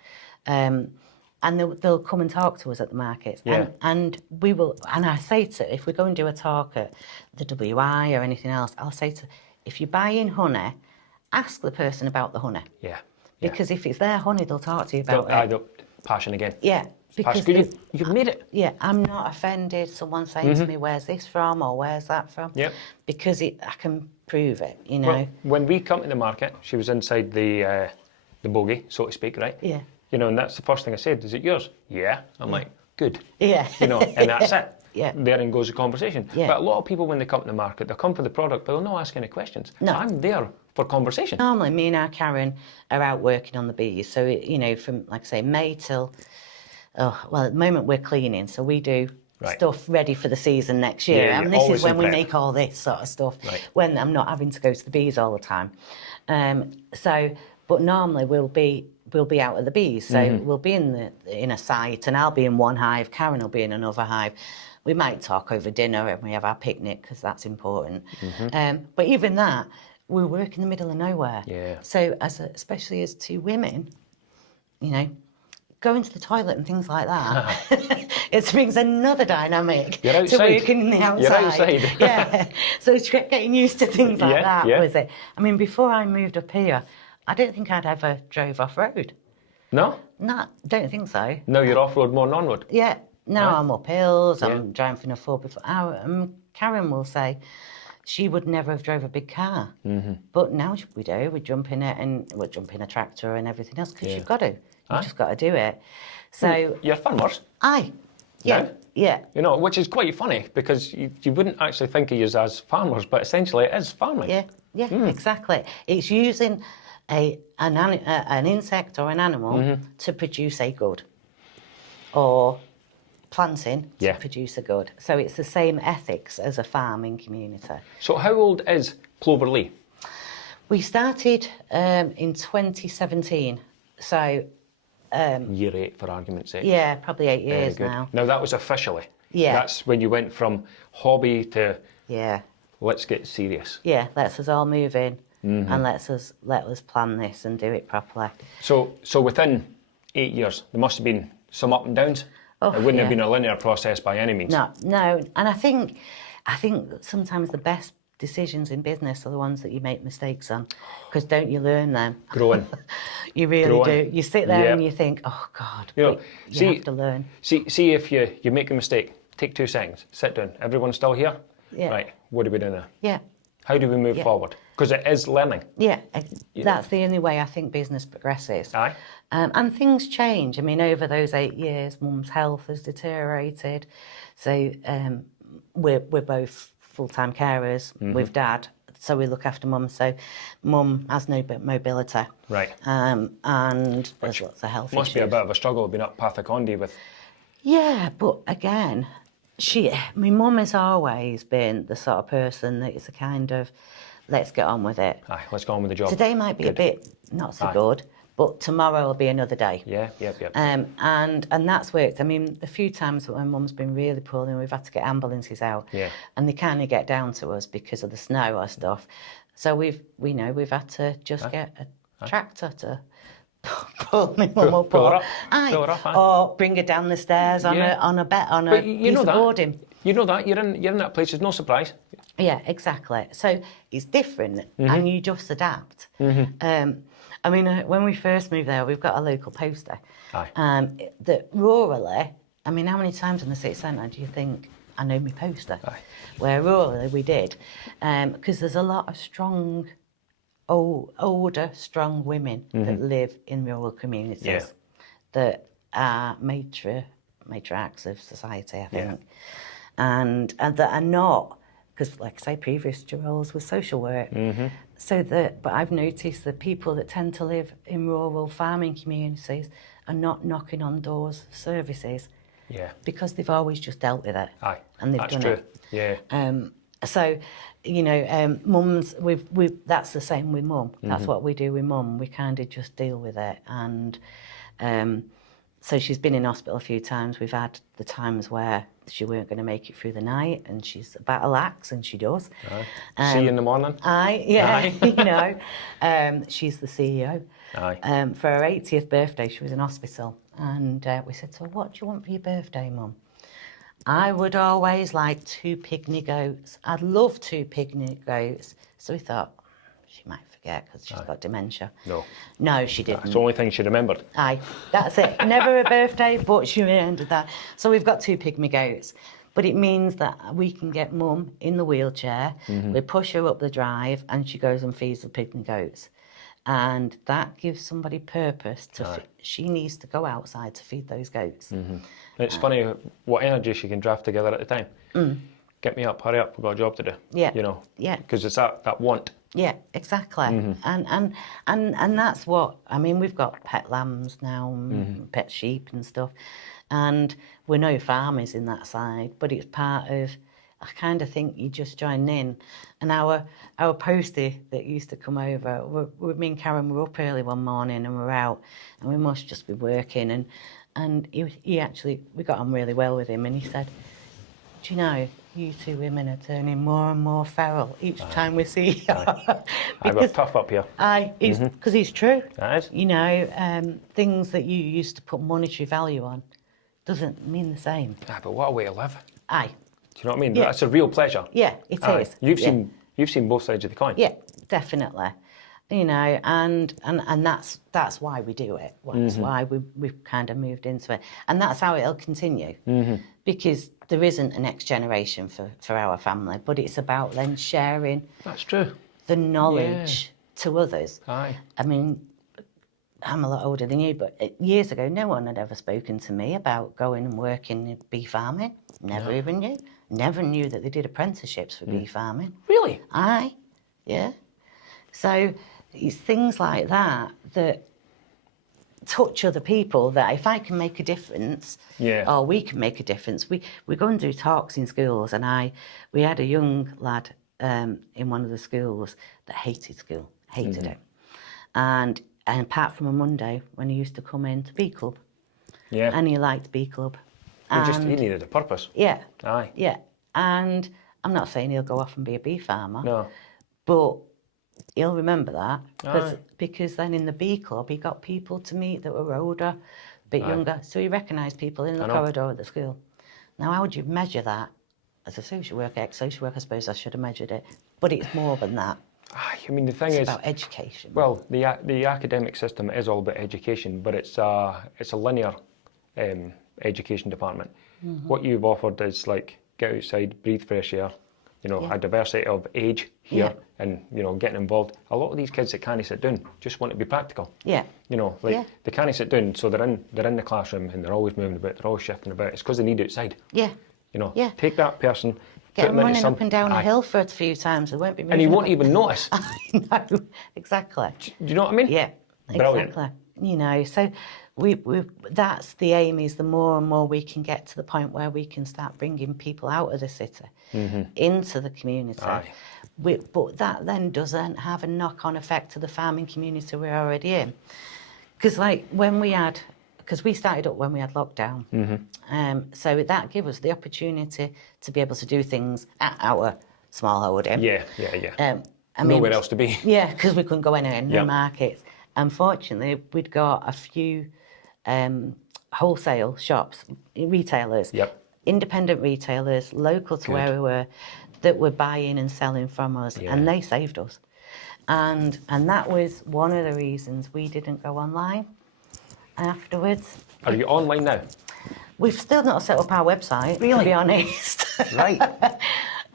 And they'll come and talk to us at the markets. Yeah. And we will, and I say to, if we go and do a talk at the WI or anything else, I'll say to, if you buy in honey, ask the person about the honey. Yeah. Because if it's their honey, they'll talk to you about it. Passion again. Yeah. Because you've made it. Yeah, I'm not offended someone saying to me, where's this from or where's that from? Yep. Because I can prove it, you know. Well, when we come to the market, she was inside the bogey, so to speak, right? Yeah. You know, and that's the first thing I said, is it yours? Yeah. I'm like, good. Yeah. You know, and that's it. Yeah. Therein goes the conversation. Yeah. But a lot of people, when they come to the market, they'll come for the product, but they'll not ask any questions. No. I'm there for conversation. Normally, me and our Karen are out working on the bees. So, from, like I say, May till, at the moment we're cleaning. So we do stuff ready for the season next year. Yeah, and this is when we prep. make all this sort of stuff, Right. when I'm not having to go to the bees all the time. But normally we'll be out at the bees. So we'll be in a site and I'll be in one hive, Karen will be in another hive. We might talk over dinner and we have our picnic because that's important. But even that, we work in the middle of nowhere. Yeah. So especially as two women, going to the toilet and things like that, it brings another dynamic You're to outside. working in the outside. You're outside. Yeah. So it's getting used to things like that, was it? I mean, before I moved up here, I don't think I'd ever drove off-road. No? No, don't think so. Now you're off-road more than on-road? Yeah. Now Right. I'm up hills, I'm driving a 4x4. Karen will say she would never have drove a big car. But now we do. We jump in it and we'll jump in a tractor and everything else because you've got to. You've just got to do it. So You're farmers. aye. Yeah. Now? Yeah. You know, which is quite funny because you wouldn't actually think of you as farmers, but essentially it is farming. Yeah. Yeah, exactly. It's using an insect or an animal to produce a good, or planting to produce a good. So it's the same ethics as a farming community. So how old is Cloverlea? We started in 2017, so Year 8, for argument's sake. yeah, probably 8 years Very good. now. Now that was officially. Yeah. That's when you went from hobby to Yeah, let's get serious. yeah. Let's us all move in and let us plan this and do it properly. So within 8 years, there must have been some up and downs. Oh, It wouldn't have yeah. been a linear process by any means. No, and I think that sometimes the best decisions in business are the ones that you make mistakes on, because don't you learn them? Growing. You really Growing. do. You sit there Yeah. and you think, oh God, You know, but you have to learn. See if you make a mistake, take 2 seconds, sit down. Everyone's still here? Yeah. Right, what do we do now? Yeah, How do we move forward? Because it is learning. yeah. That's the only way I think business progresses. Aye. And things change. I mean, over those 8 years, Mum's health has deteriorated. So we're both full-time carers with Dad, so we look after Mum. So Mum has no mobility. Right. And there's lots of health Must issues. be a bit of a struggle being up Path of Condie with... Yeah, but again, my mum has always been the sort of person that is a kind of, let's get on with it. Aye, let's go on with the job. Today might be a bit not so good, but tomorrow will be another day. Yeah, yep. And that's worked. I mean, the few times that my mum's been really poorly and we've had to get ambulances out, and they kind of get down to us because of the snow or stuff. So we've had to just get a tractor to pull my mum up, pull her up, or bring her down the stairs on a piece of boarding. You know that you're in that place. It's no surprise. Yeah, exactly. So it's different, and you just adapt. I mean, when we first moved there, we've got a local poster. That rurally, I mean, how many times in the city centre do you think I know my poster? Where rurally we did, because there's a lot of strong, older, strong women that live in rural communities that are matriarchs of society, I think, and that are not, because like I say, previous to roles was social work. But I've noticed that people that tend to live in rural farming communities are not knocking on doors of services. Because they've always just dealt with it. And they've done it. Yeah. So, mums, that's the same with Mum. That's what we do with Mum. We kind of just deal with it. And so she's been in hospital a few times. We've had the times where she weren't going to make it through the night, and she's a battle axe, and she does. See you in the morning. She's the CEO. For her 80th birthday, she was in hospital, and we said, so what do you want for your birthday, Mum? I would always like 2 pygmy goats. I'd love 2 pygmy goats. So we thought, she might forget because she's got dementia. No, she didn't. That's the only thing she remembered. That's it. Never a birthday, but she remembered that. So we've got 2 pygmy goats. But it means that we can get Mum in the wheelchair, we push her up the drive, and she goes and feeds the pygmy goats. And that gives somebody purpose to... She needs to go outside to feed those goats. It's funny what energy she can draft together at the time. Get me up, hurry up, we've got a job to do. Because it's that want. Yeah, exactly. And that's what, I mean, we've got pet lambs now, pet sheep and stuff, and we're no farmers in that side, but it's part of, I kind of think you just join in. And our postie that used to come over, me and Karen were up early one morning and we're out, and we must just be working, and he actually, we got on really well with him, and he said, do you know, you 2 women are turning more and more feral each time we see you. We're tough up here. Because it's true. That is. Things that you used to put monetary value on doesn't mean the same. But what a way to live. Do you know what I mean? That's a real pleasure. Yeah, it is. You've seen both sides of the coin. Yeah, definitely. And that's why we do it. That's why we've kind of moved into it. And that's how it'll continue. Because there isn't a next generation for our family, but it's about then sharing That's true. the knowledge to others. I mean, I'm a lot older than you, but years ago, no one had ever spoken to me about going and working in bee farming. Even knew. Never knew that they did apprenticeships for bee farming. Really? Yeah. So it's things like that that touch other people, that if I can make a difference, or we can make a difference. We go and do talks in schools, and we had a young lad in one of the schools that hated school, hated it. And apart from a Monday when he used to come into Bee Club. And he liked Bee Club. He needed a purpose. Yeah. And I'm not saying he'll go off and be a bee farmer. But he'll remember that, because then in the bee club he got people to meet that were older, a bit younger, so he recognised people in the corridor of the school. Now, how would you measure that as a social worker, ex-social worker? I suppose I should have measured it, but it's more than that. I mean, the thing it's is about education. Well, the academic system is all about education, but it's a linear education department. What you've offered is like get outside, breathe fresh air. A diversity of age here, and getting involved. A lot of these kids that can't sit down just want to be practical. They can't sit down, so they're in the classroom and they're always moving about, they're always shifting about. It's because they need outside. You know, Yeah. take that person, Get put them them into running some... up and down a Aye. hill for a few times. They won't be moving. And you won't up. even notice. I know, exactly. Do you know what I mean? Yeah, Brilliant. exactly. You know, so we that's the aim, is the more and more we can get to the point where we can start bringing people out of the city into the community. Aye. But that then doesn't have a knock-on effect to the farming community we're already in. Because like because we started up when we had lockdown. So that gave us the opportunity to be able to do things at our small holding. Yeah. I mean, Nowhere else to be. Yeah, because we couldn't go anywhere, no Yep. markets. Unfortunately, we'd got a few wholesale shops, retailers, Yep. independent retailers, local to where we were, that were buying and selling from us, Yeah. and they saved us. And that was one of the reasons we didn't go online afterwards. Are you online now? We've still not set up our website, to Really? be honest. Right.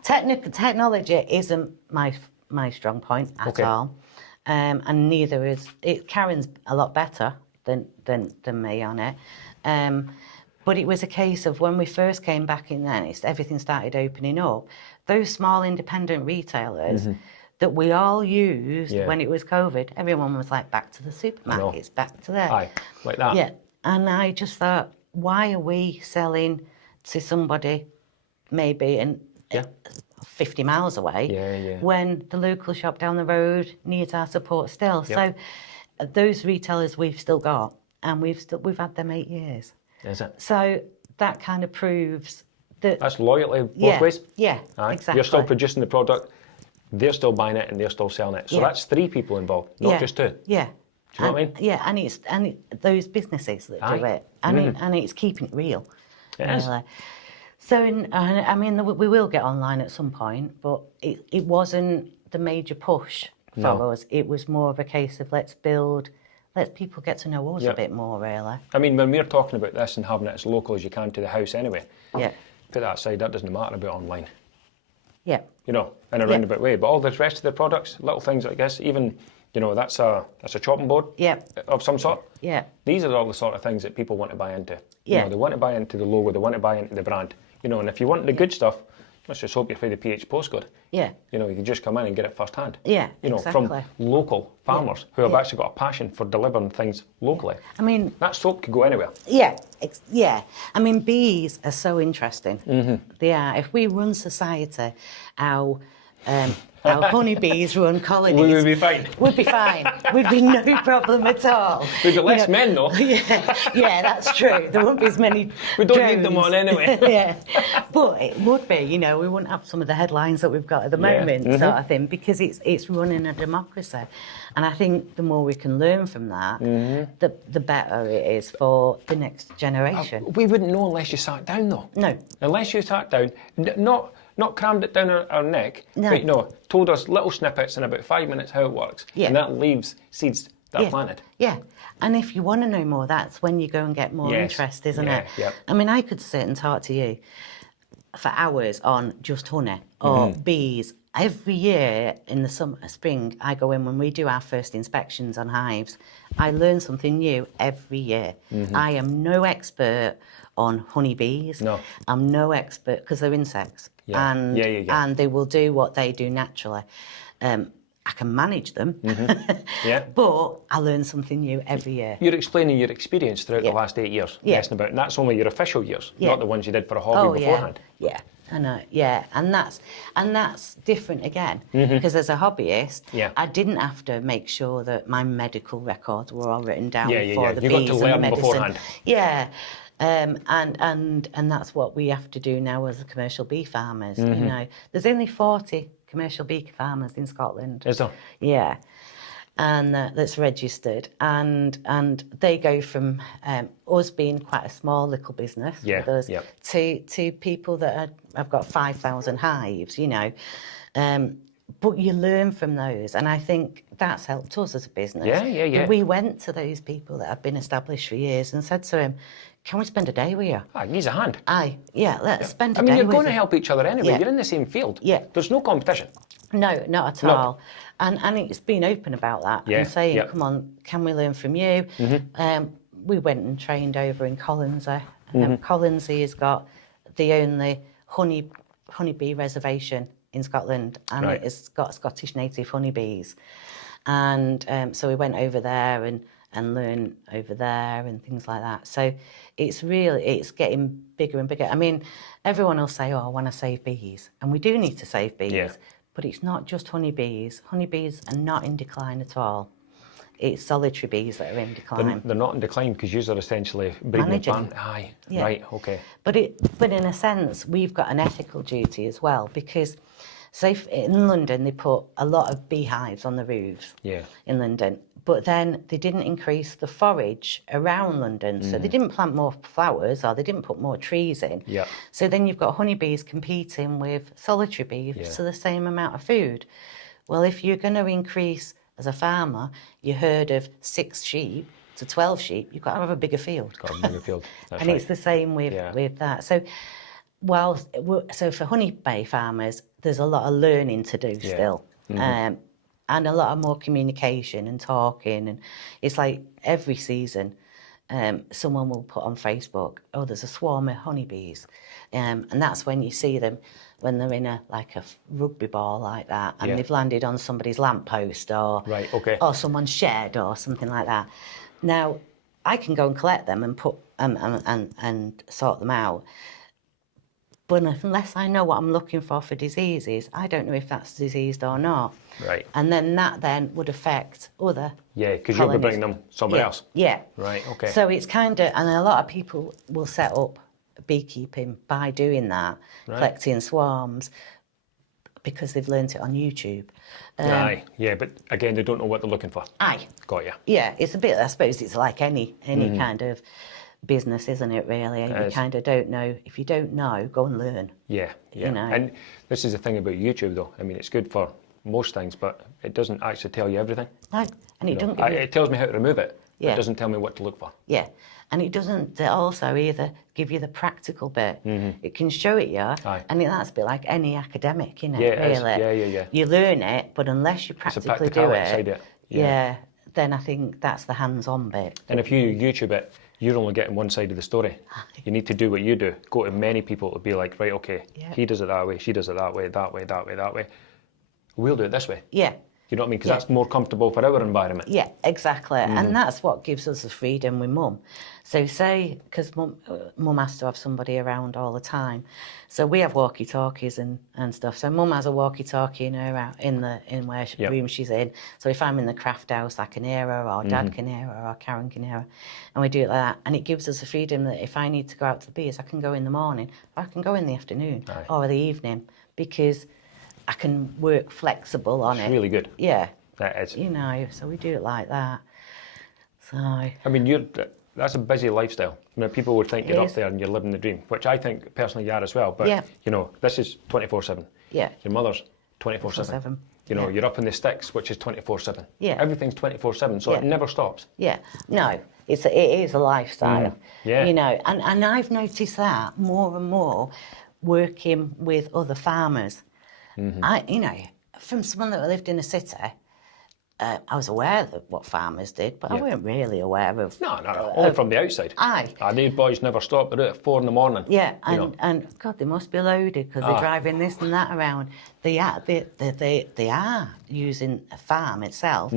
Technology isn't my strong point at Okay. all, and neither is it. Karen's a lot better than me on it, but it was a case of when we first came back in, then everything started opening up. Those small independent retailers that we all used when it was COVID, everyone was like, back to the supermarkets, back to there. Aye, like that. Yeah, and I just thought, why are we selling to somebody maybe 50 miles away when the local shop down the road needs our support still? So those retailers we've still got, and we've had them 8 years. Is it? So that kind of proves that That's loyalty both ways. Yeah, Aye. exactly. You're still producing the product, they're still buying it, and they're still selling it. So that's 3 people involved, not just 2. Yeah. Do you know what I mean? Yeah, and those businesses that do it, and it's keeping it real. It is. So, I mean, we will get online at some point, but it wasn't the major push for us. It was more of a case of let's people get to know us a bit more, really. I mean, when we're talking about this and having it as local as you can to the house anyway, Yeah. put that aside, that doesn't matter about online. Yeah. You know, in a roundabout way. But all the rest of the products, little things like this, even, you know, that's a chopping board of some sort. Yeah. These are all the sort of things that people want to buy into. Yeah. You know, they want to buy into the logo, they want to buy into the brand. You know, and if you want the good stuff, let's just hope you're for the PH postcode. Yeah. You know, you can just come in and get it first hand. Yeah, You know, exactly. from local farmers who have actually got a passion for delivering things locally. I mean, That soap could go anywhere. yeah. I mean, bees are so interesting. They are. If we run society, our honeybees run colonies. We would be fine. We'd be fine. We'd be no problem at all. We'd be less men though. Yeah, that's true. There wouldn't be as many. We don't need them on anyway. Yeah, but it would be. You know, we wouldn't have some of the headlines that we've got at the moment, sort of thing, because it's running a democracy, and I think the more we can learn from that, the better it is for the next generation. We wouldn't know unless you sat down though. No. Unless you sat down, not crammed it down our neck, No. but told us little snippets in about 5 minutes how it works, and that leaves seeds that are planted. Yeah, and if you want to know more, that's when you go and get more interest, isn't it? Yep. I mean, I could sit and talk to you for hours on just honey or bees. Every year in the spring, I go in when we do our first inspections on hives. I learn something new every year. I am no expert on honeybees. No. I'm no expert because they're insects. Yeah. And they will do what they do naturally. I can manage them, but I learn something new every year. You're explaining your experience throughout the last 8 years, messing about, and that's only your official years, not the ones you did for a hobby beforehand. Yeah, I know. Yeah, and that's different again because as a hobbyist, I didn't have to make sure that my medical records were all written down for the You bees got to learn and the medicine. beforehand. Yeah. And that's what we have to do now as commercial bee farmers. You know, there's only 40 commercial bee farmers in Scotland. Is there? Yeah, and that's registered, and they go from us being quite a small little business with us to people that have got 5,000 hives. You know, but you learn from those, and I think that's helped us as a business. Yeah. We went to those people that have been established for years and said to him, "Can we spend a day with you?" He's a hand. Let's spend a I mean, day you're with going to you. help each other anyway. Yeah. You're in the same field. Yeah. There's no competition. No, not at all. And it's been open about that and saying, "Come on, can we learn from you?" We went and trained over in Collinsey. Collinsey has got they own the honeybee reservation in Scotland, and Right. it's got Scottish native honeybees. And so we went over there and learned over there and things like that. So it's getting bigger and bigger. I mean, everyone will say, oh, I want to save bees. And we do need to save bees. Yeah. But it's not just honeybees. Honeybees are not in decline at all. It's solitary bees that are in decline. They're not in decline because you are essentially breeding Managing. and planting. Aye, Yeah. right, okay. But in a sense, we've got an ethical duty as well, because say in London they put a lot of beehives on the roofs in London, but then they didn't increase the forage around London, so they didn't plant more flowers or they didn't put more trees in. Yeah. So then you've got honeybees competing with solitary bees for the same amount of food. Well, if you're going to increase, as a farmer, your herd of 6 sheep to 12 sheep, you've got to have a bigger field. Got a bigger field. That's And right. it's the same with that. So, so for honeybee farmers, there's a lot of learning to do still, and a lot of more communication and talking. And it's like every season, someone will put on Facebook, oh, there's a swarm of honeybees, and that's when you see them when they're in a rugby ball like that, and they've landed on somebody's lamppost or someone's shed or something like that. Now, I can go and collect them and put and sort them out, but unless I know what I'm looking for diseases, I don't know if that's diseased or not. Right. And then that would affect other. Yeah, because you'll be bringing them somewhere else. Yeah. Right. Okay. So it's kind of, and a lot of people will set up beekeeping by doing that, collecting swarms, because they've learnt it on YouTube. Aye, yeah, but again, they don't know what they're looking for. Aye. Got you. Yeah, it's a bit, I suppose it's like any kind of business, isn't it, really? You kind of don't know. If you don't know, go and learn. Yeah, yeah. You know? And this is the thing about YouTube, though. I mean, it's good for most things, but it doesn't actually tell you everything. No, and it doesn't give you... It tells me how to remove it, but Yeah. it doesn't tell me what to look for. Yeah, and it doesn't also either give you the practical bit. It can show it you, and that's a bit like any academic, isn't it, Yeah, it is. really? Yeah. You learn it, but unless you practically do practicality side it, of it. then I think that's the hands-on bit. And if you YouTube it, you're only getting one side of the story. You need to do what you do. Go to many people to be like, right, okay, he does it that way, she does it that way, that way, that way, that way. We'll do it this way. Yeah. You know what I mean? Because that's more comfortable for our environment. Yeah, exactly. And that's what gives us the freedom with Mum. So say, because Mum has to have somebody around all the time. So we have walkie-talkies and stuff. So Mum has a walkie-talkie in her in where room she's in. So if I'm in the craft house, I can hear her, or Dad can hear her, or Karen can hear her. And we do it like that. And it gives us the freedom that if I need to go out to the bees, I can go in the morning, or I can go in the afternoon or the evening, because I can work flexible on it. It's really good. Yeah. That is. You know, so we do it like that. So. I mean, that's a busy lifestyle. I mean, people would think you're up is. there and you're living the dream, which I think personally you are as well. But, you know, this is 24/7. Yeah. Your mother's 24/7. You know, you're up in the sticks, which is 24/7. Yeah. Everything's 24/7, so it never stops. Yeah. No, it is a lifestyle. Yeah. You know, and I've noticed that more and more working with other farmers. You know, from someone that lived in a city, I was aware of what farmers did, but I weren't really aware of... No, only from the outside. Aye. These boys never stop. They're out at 4 a.m. Yeah, you and know. God, they must be loaded because they're driving this and that around. They are using a farm itself.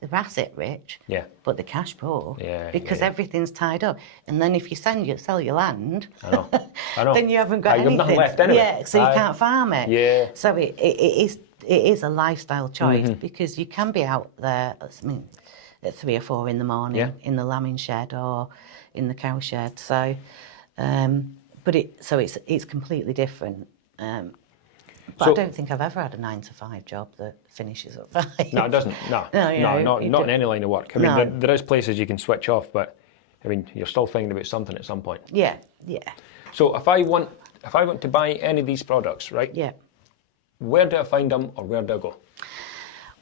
They're asset rich, but they're cash poor because everything's tied up. And then if you sell your land, I know. then you haven't got anything. You've nothing left anyway. Yeah, so you can't farm it. Yeah. So it is a lifestyle choice because you can be out there, I mean, at 3 or 4 in the morning in the lambing shed or in the cow shed. So, but it's completely different. But I don't think I've ever had a 9-to-5 job that finishes at 5. No, it doesn't. No, not in any line of work. I mean, there is places you can switch off, but I mean, you're still thinking about something at some point. Yeah. So if I want to buy any of these products, right? Yeah. Where do I find them, or where do I go?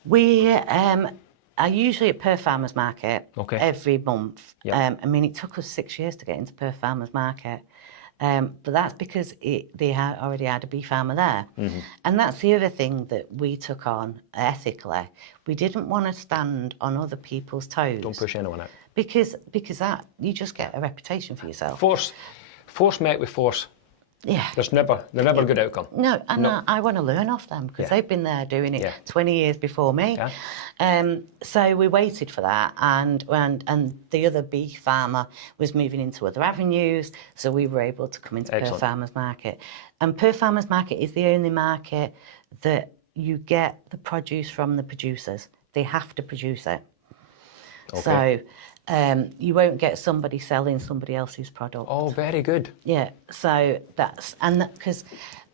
We are usually at Perth Farmers Market every month. Yep. I mean, it took us 6 years to get into Perth Farmers Market. But that's because they already had a bee farmer there. And that's the other thing that we took on ethically. We didn't want to stand on other people's toes. Don't push anyone out. Because that, you just get a reputation for yourself. Force met with force Yeah. They're never a good outcome. No, and No. I want to learn off them because they've been there doing it 20 years before me. Yeah. So we waited for that, and the other beef farmer was moving into other avenues, so we were able to come into Perth Farmers Market. And Perth Farmers Market is the only market that you get the produce from the producers. They have to produce it. Okay. So you won't get somebody selling somebody else's product. Oh, very good. Yeah, so because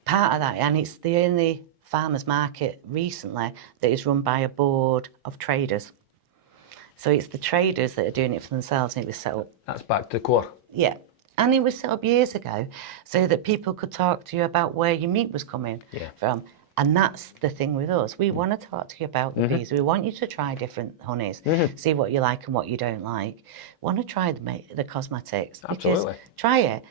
part of that, and it's the only farmers market recently that is run by a board of traders. So it's the traders that are doing it for themselves, and it was set up. That's back to the core. Yeah, and it was set up years ago so that people could talk to you about where your meat was coming from. And that's the thing with us. We want to talk to you about the bees. We want you to try different honeys, see what you like and what you don't like. Want to try the cosmetics. Absolutely. Because try it.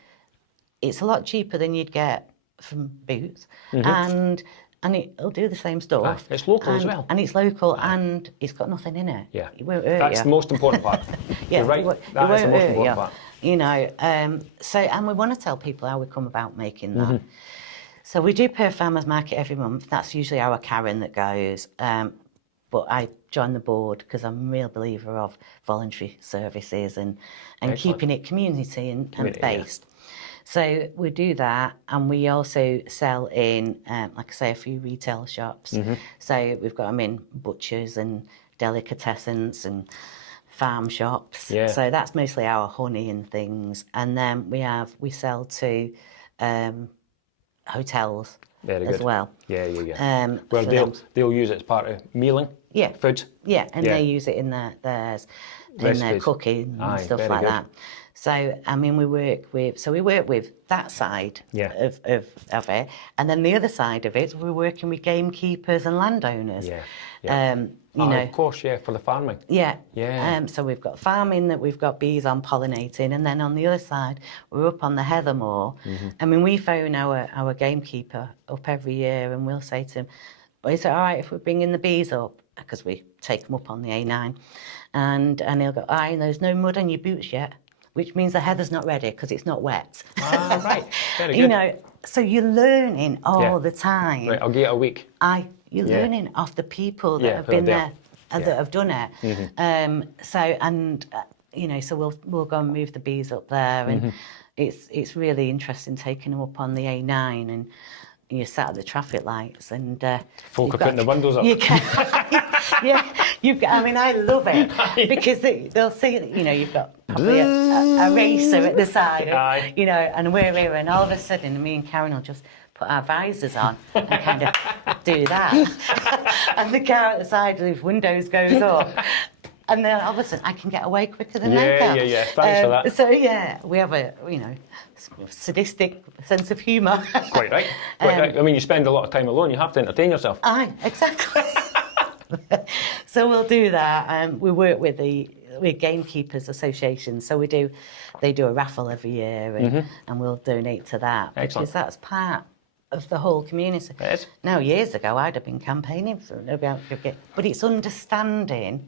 It's a lot cheaper than you'd get from Boots. And it'll do the same stuff. It's local as well. And it's local and it's got nothing in it. Yeah. It won't hurt That's you. the most important part. You're right. That is the most important part. You know, and we want to tell people how we come about making that. So we do Perth Farmers Market every month. That's usually our Karen that goes. But I join the board because I'm a real believer of voluntary services and keeping it community and based. So we do that, and we also sell in, like I say, a few retail shops. So we've got them in butchers and delicatessens and farm shops. Yeah. So that's mostly our honey and things. And then we sell to hotels as well. Yeah. Well, they'll use it as part of mealing. Foods. Yeah, and they use it in theirs, in their cooking and stuff like that. So I mean, we work with that side of it, and then the other side of it, we're working with gamekeepers and landowners. You know, of course, for the farming. So we've got farming that we've got bees on pollinating, and then on the other side, we're up on the heather moor. I mean, we phone our gamekeeper up every year, and we'll say to him, well, is it all right if we're bringing the bees up? Because we take them up on the A9, and he'll go, aye, there's no mud on your boots yet, which means the heather's not ready because it's not wet. Right, very good. You know, so you're learning all the time. Right, I'll give it a week. You're learning off the people that have been there, that have done it. You know, so we'll go and move the bees up there, and it's really interesting taking them up on the A9, and you're sat at the traffic lights, and folk are putting the windows up. You can, I mean, I love it because they'll see that, you know, you've got probably a racer at the side, you know, and we're here, and all of a sudden, me and Karen will just put our visors on and kind of do that, and the car at the side of the windows goes up. And then all of a sudden, I can get away quicker than they can. Yeah. Thanks for that. So we have a sadistic sense of humour. Quite right. I mean, you spend a lot of time alone. You have to entertain yourself. Aye, exactly. So we'll do that. We work with Gamekeepers Association. So they do a raffle every year, and we'll donate to that. Excellent. Because that's part of the whole community. It is. Now, years ago, I'd have been campaigning for it, but it's understanding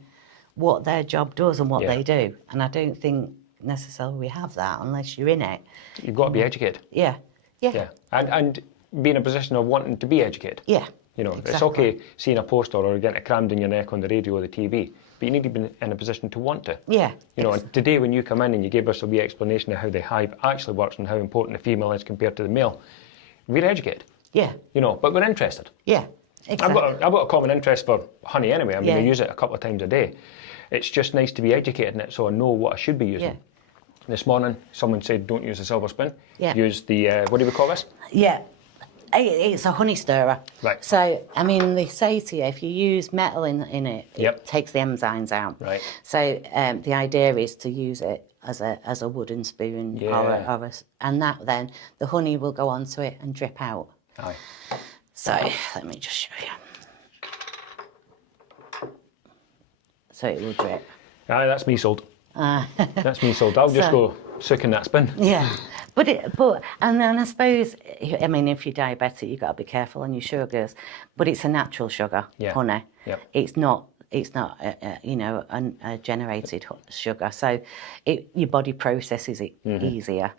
what their job does and what they do. And I don't think necessarily we have that unless you're in it. You've got to be educated. Yeah. And be in a position of wanting to be educated. Yeah. You know, exactly. It's okay seeing a poster or getting it crammed in your neck on the radio or the TV, but you need to be in a position to want to. Yeah. You know, and today when you come in and you gave us a wee explanation of how the hive actually works and how important the female is compared to the male, we're educated. Yeah. You know, but we're interested. Yeah. Exactly. I've got a common interest for honey anyway. I mean, I use it a couple of times a day. It's just nice to be educated in it so I know what I should be using. This morning, someone said don't use the silver spoon. Use the, what do we call this? Yeah. It's a honey stirrer. Right. So, I mean, they say to you, if you use metal in it, it takes the enzymes out. Right. So, the idea is to use it as a wooden spoon and that then the honey will go onto it and drip out. Aye. So, let me just show you. So it will drip. Aye, that's me sold. That's me sold. I'll just go soak in that spoon. Yeah, but and then I suppose, I mean, if you're diabetic, you've got to be careful on your sugars. But it's a natural sugar, honey. Yep. It's not a generated sugar, so your body processes it easier.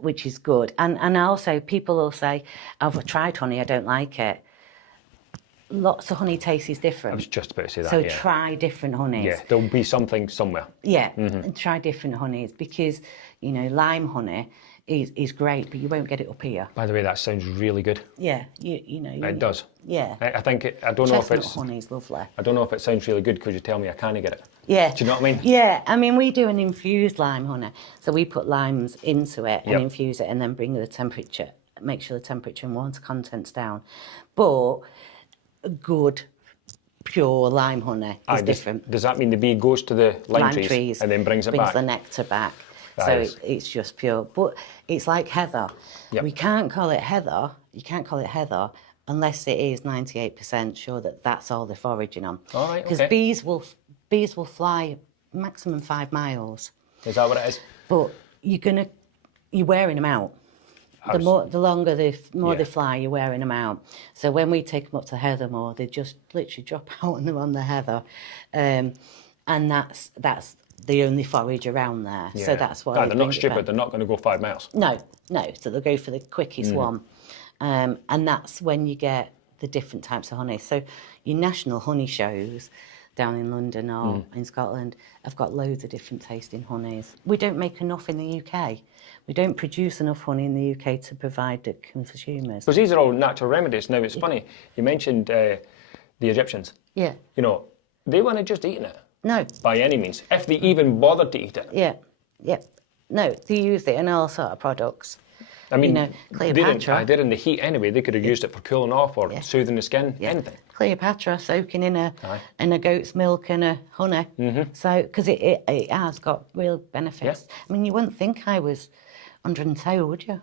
which is good. And also people will say, I've tried honey, I don't like it. Lots of honey taste is different. I was just about to say that, So yeah. try different honeys. Yeah, there'll be something somewhere. Yeah, and try different honeys because, you know, lime honey is great, but you won't get it up here. By the way, that sounds really good. Yeah, you know. It does. Yeah. I think, I don't know if Chestnut it's... honey's lovely. I don't know if it sounds really good because you tell me I can't get it. Yeah. Do you know what I mean? Yeah, I mean, we do an infused lime honey. So we put limes into it and infuse it and then bring the temperature, make sure the temperature and water content's down. But good, pure lime honey is different. Does that mean the bee goes to the lime trees and then brings it back? Brings the nectar back. That So it's just pure. But it's like heather. Yep. We can't call it heather. You can't call it heather unless it is 98% sure that that's all they're foraging on. All right, Because okay. bees will fly maximum 5 miles. Is that what it is? But you're wearing them out. The longer they fly, you're wearing them out. So when we take them up to heather moor, they just literally drop out and they're on the heather, and that's the only forage around there. Yeah. So that's why No, they're not stupid. They're not going to go 5 miles. No. So they'll go for the quickest one, and that's when you get the different types of honey. So your national honey shows down in London or in Scotland have got loads of different tasting honeys. We don't make enough in the UK. We don't produce enough honey in the UK to provide to consumers. Because these are all natural remedies. Now, it's funny, you mentioned the Egyptians. Yeah. You know, they weren't just eating it. No. By any means. If they even bothered to eat it. Yeah. No, they used it in all sort of products. I mean, you know, Cleopatra. they're in the heat anyway. They could have used it for cooling off or soothing the skin, anything. Cleopatra soaking in a goat's milk and a honey. So, because it has got real benefits. I mean, you wouldn't think I was 102, would you?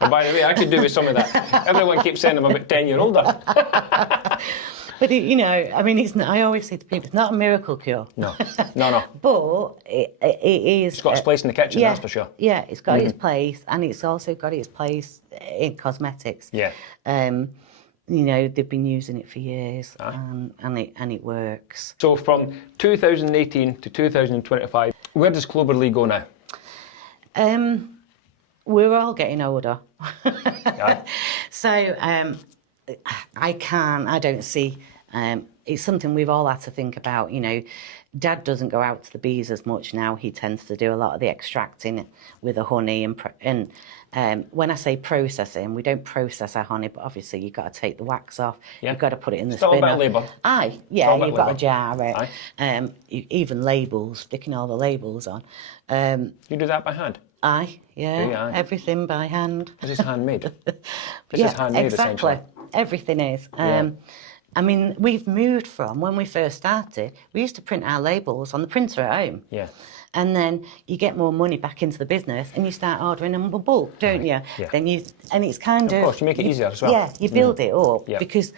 Well, by the way, I could do with some of that. Everyone keeps saying I'm about 10 years older. But, you know, I mean, it's not, I always say to people, it's not a miracle cure. No. But it is... It's got its place in the kitchen, that's for sure. Yeah, it's got its place, and it's also got its place in cosmetics. Yeah. You know, they've been using it for years, and it works. So from 2018 to 2025, where does Cloverlea go now? We're all getting older. Yeah. So I don't see, it's something we've all had to think about, you know. Dad doesn't go out to the bees as much now. He tends to do a lot of the extracting with the honey and when I say processing, we don't process our honey, but obviously you've got to take the wax off. You've got to put it in the spinner. Still a bit of labour. Aye, yeah, you've got to jar it. Even labels, sticking all the labels on. You do that by hand? Aye, yeah, everything by hand. This is handmade. This is handmade, exactly. essentially. Everything is. I mean, we've moved from when we first started. We used to print our labels on the printer at home. Yeah. And then you get more money back into the business, and you start ordering them in bulk, don't you? Yeah. Then and it's kind Of course, you make it easier as well. Yeah, you build it up Yeah. because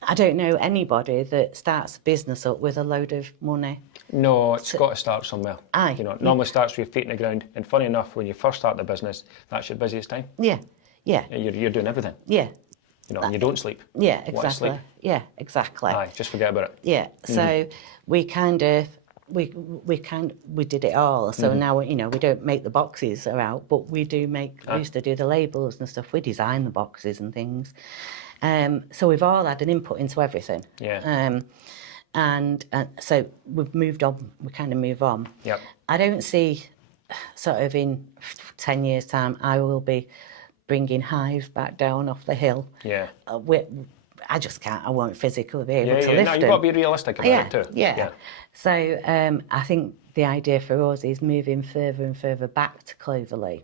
I don't know anybody that starts a business up with a load of money. No, it's got to start somewhere. Aye. You know, it normally starts with your feet in the ground. And funny enough, when you first start the business, that's your busiest time. Yeah. You're doing everything. Yeah. You know, and you don't sleep. Yeah, What is sleep? exactly. Yeah, exactly. Aye, just forget about it. Yeah. So we kind of we did it all. So now, you know, we don't make the boxes are out, but we do make. We used to do the labels and stuff. We design the boxes and things. So we've all had an input into everything. Yeah. And so we've moved on. We kind of move on. Yep. I don't see, sort of in 10 years' time, I will be bringing hives back down off the hill. Yeah. I just can't. I won't physically be able to lift No, them. you've got to be realistic about it too. Yeah. So I think the idea for us is moving further and further back to Cloverlea,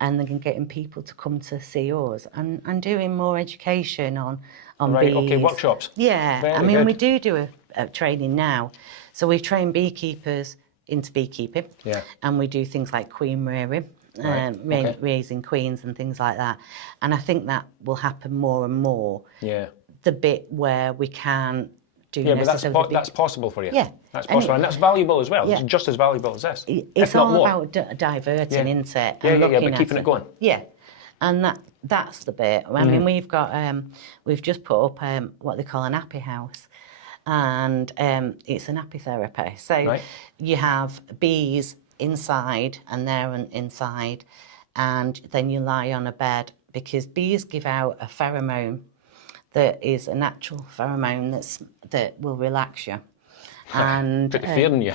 and then getting people to come to see us and doing more education on Right. bees. Okay. Workshops. Yeah. Very I mean, good. we do a training now, so we train beekeepers into beekeeping. Yeah. And we do things like queen rearing. Raising queens and things like that, and I think that will happen more and more. Yeah. The bit where we can do. Yeah, but that's possible for you. Yeah, That's possible, and that's valuable as well. Yeah. It's just as valuable as this. It's if not all more. about diverting, isn't it? Yeah, and but keeping it going. Yeah, and that's the bit. I mean, we've got we've just put up what they call an appy house, and it's an apitherapy. So you have bees inside, and they're inside, and then you lie on a bed, because bees give out a pheromone that is a natural pheromone that will relax you. And Put the fear in you.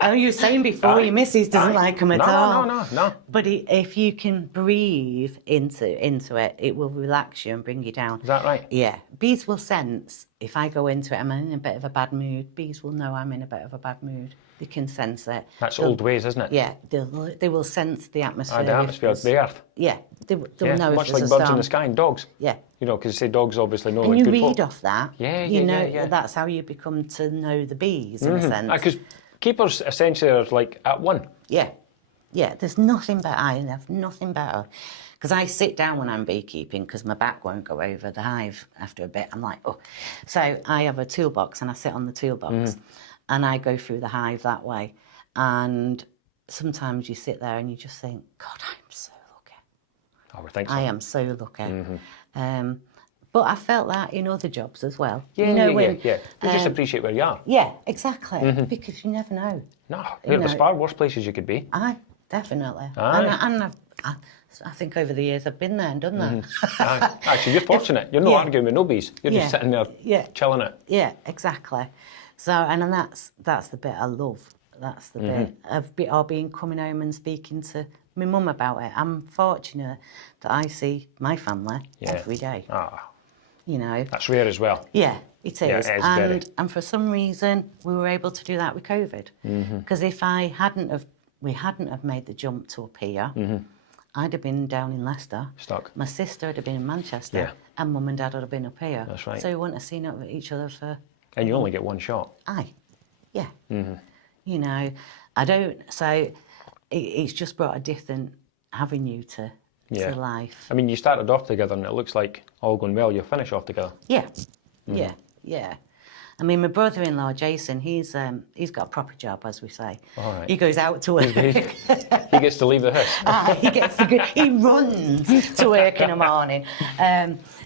oh, you were saying before your missus doesn't like them at all. No. But if you can breathe into it, it will relax you and bring you down. Is that right? Yeah. Bees will sense if I go into it, I'm in a bit of a bad mood. Bees will know I'm in a bit of a bad mood. They can sense it. That's old ways, isn't it? Yeah. They will sense the atmosphere. The atmosphere of the earth. Yeah. They'll know much if like there's birds a storm. in the sky and dogs. Yeah. You know, because you say dogs obviously know And like you good read folk. off that. Yeah. That's how you become to know the bees, in a sense. Because keepers essentially are like at one. Yeah. There's nothing better. I have nothing better. Because I sit down when I'm beekeeping because my back won't go over the hive after a bit. I'm like, oh. So I have a toolbox and I sit on the toolbox and I go through the hive that way. And sometimes you sit there and you just think, God, I'm so lucky. I would think so. I am so lucky. But I felt that in other jobs as well. Yeah. You just appreciate where you are. Yeah, exactly. Because you never know. No, there's far worse places you could be. Aye, definitely. Aye. And I think over the years I've been there and done that. Aye. Actually, you're fortunate. You're not arguing with no bees. You're just sitting there chilling it. Yeah, exactly. So, and that's the bit I love. That's the bit of being coming home and speaking to my mum about it. I'm fortunate that I see my family every day. You know. That's rare as well. Yeah, it is. Yeah, it is and for some reason, we were able to do that with COVID. Because if we hadn't have made the jump to up here, I'd have been down in Leicester. Stuck. My sister would have been in Manchester. And Mum and Dad would have been up here. That's right. So we wouldn't have seen each other for... And you only get one shot. Aye. Yeah. You know, I don't... So it's just brought a different avenue to life. I mean, you started off together and it looks like all going well, you'll finish off together. Yeah. I mean, my brother-in-law, Jason, he's got a proper job, as we say. All right. He goes out to work. He gets to leave the house. He runs to work in the morning.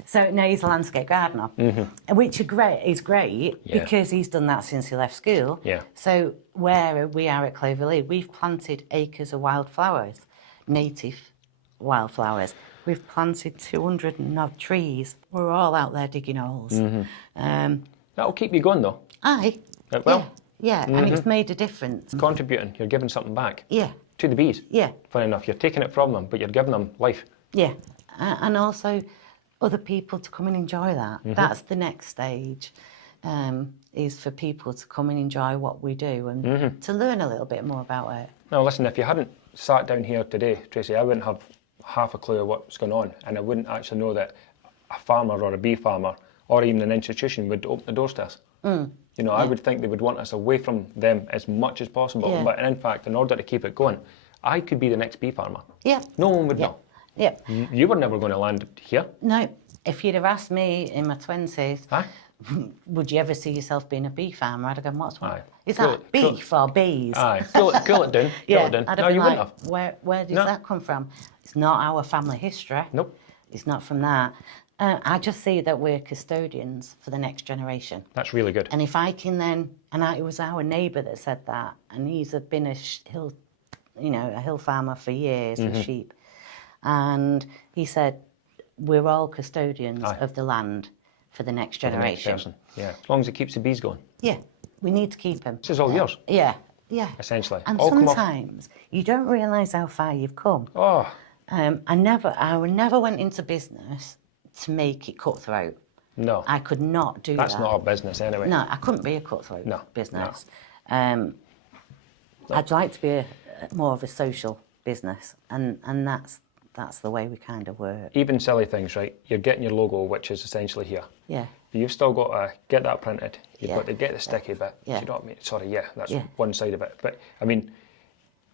So now he's a landscape gardener, which is great because he's done that since he left school. Yeah. So where we are at Cloverlea, we've planted acres of wildflowers, native wildflowers. We've planted 200 and odd trees. We're all out there digging holes. That'll keep you going though. Aye. It will. Yeah. And it's made a difference. Contributing, you're giving something back. Yeah. To the bees. Yeah. Funny enough, you're taking it from them, but you're giving them life. Yeah. And also other people to come and enjoy that. That's the next stage, is for people to come and enjoy what we do and to learn a little bit more about it. Now listen, if you hadn't sat down here today, Tracy, I wouldn't have half a clue of what's going on, and I wouldn't actually know that a farmer or a bee farmer or even an institution would open the doors to us. You know, I would think they would want us away from them as much as possible, but in fact, in order to keep it going, I could be the next bee farmer. Yeah. No one would know. Yeah. You were never going to land here. No. If you'd have asked me in my 20s, would you ever see yourself being a bee farmer? I'd have gone, what's one? Is that beef or bees? Aye, cool it down. I'd have No, been you like, wouldn't have. Where does that come from? It's not our family history. Nope. It's not from that. I just see that we're custodians for the next generation. That's really good. And if I can then, it was our neighbour that said that, and he's been a hill farmer for years with sheep, and he said, we're all custodians of the land for the next generation. The next person. Yeah, as long as it keeps the bees going. Yeah, we need to keep them. This is all yours. Yeah. Essentially. And all sometimes you don't realise how far you've come. Oh. I never went into business to make it cutthroat. No. I could not do that. That's not our business anyway. No, I couldn't be a cutthroat business. No. I'd like to be more of a social business, and that's the way we kind of work. Even silly things, right? You're getting your logo, which is essentially here. Yeah. You've still got to get that printed. You've got to get the sticky bit. Yeah. Do you know what I mean? Sorry, that's one side of it. But, I mean,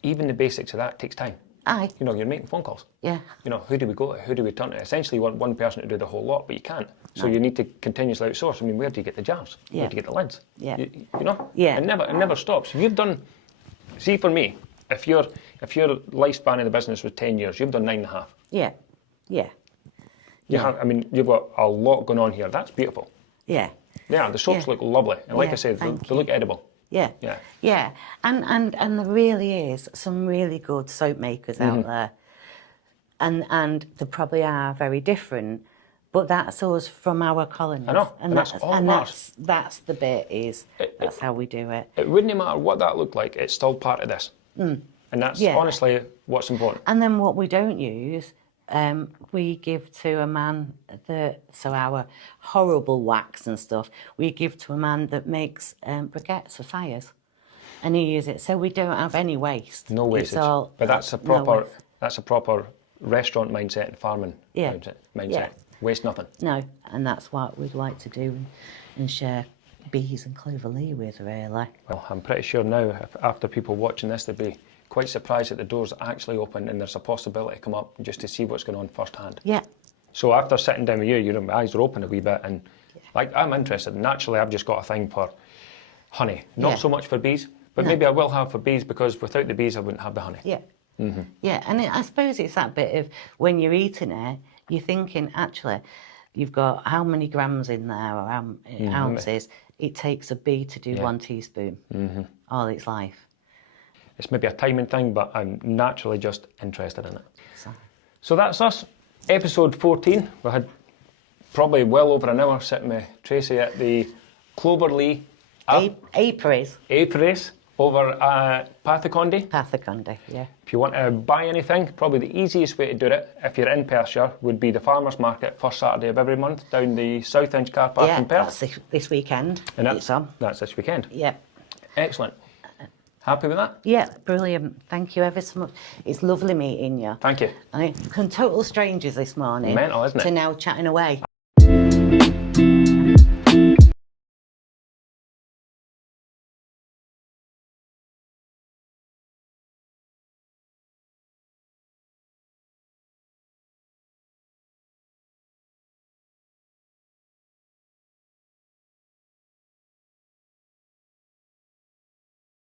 even the basics of that takes time. Aye. You know, you're making phone calls. Yeah. You know, who do we go to? Who do we turn to? Essentially, you want one person to do the whole lot, but you can't. So you need to continuously outsource. I mean, where do you get the jars? Yeah. Where do you get the lids? Yeah. You know? Yeah. It never stops. You've done, see for me, if your lifespan of the business was 10 years, you've done 9.5. Yeah. I mean, you've got a lot going on here. That's beautiful. Yeah. Yeah, the soaps look lovely. And like I said, they look edible. Yeah. Yeah. Yeah. And there really is some really good soap makers out there. And they probably are very different, but that's us from our colonies. I know, and that's all it matters. That's the bit that's how we do it. It wouldn't matter what that looked like, it's still part of this. And that's honestly what's important. And then what we don't use, we give to a man so our horrible wax and stuff, we give to a man that makes briquettes for fires. And he uses it, so we don't have any waste. No wastage. But that's a proper restaurant mindset and farming mindset. Yeah. Waste nothing. No, and that's what we'd like to do and share bees and Cloverlea with, really. Well, I'm pretty sure now, after people watching this, they'd be quite surprised that the door's actually open and there's a possibility to come up just to see what's going on firsthand. Yeah. So after sitting down with you, my eyes are open a wee bit, and like I'm interested. Naturally, I've just got a thing for honey, not so much for bees, but maybe I will have for bees, because without the bees, I wouldn't have the honey. Yeah. Yeah, and I suppose it's that bit of when you're eating it, you're thinking, actually, you've got how many grams in there, or how ounces it takes a bee to do 1 teaspoon all its life. It's maybe a timing thing, but I'm naturally just interested in it. So that's us. Episode 14. We had probably well over an hour sitting with Tracy at the Cloverlea Apiaries over Path of Condie. Path of Condie, yeah. If you want to buy anything, probably the easiest way to do it, if you're in Perthshire, would be the Farmers Market, first Saturday of every month, down the South Inch car park in Perth. That's this weekend. And it's on. That's this weekend. Yeah. Excellent. Happy with that? Yeah, brilliant. Thank you ever so much. It's lovely meeting you. Thank you. I mean, total strangers this morning. Mental, isn't it? To now chatting away.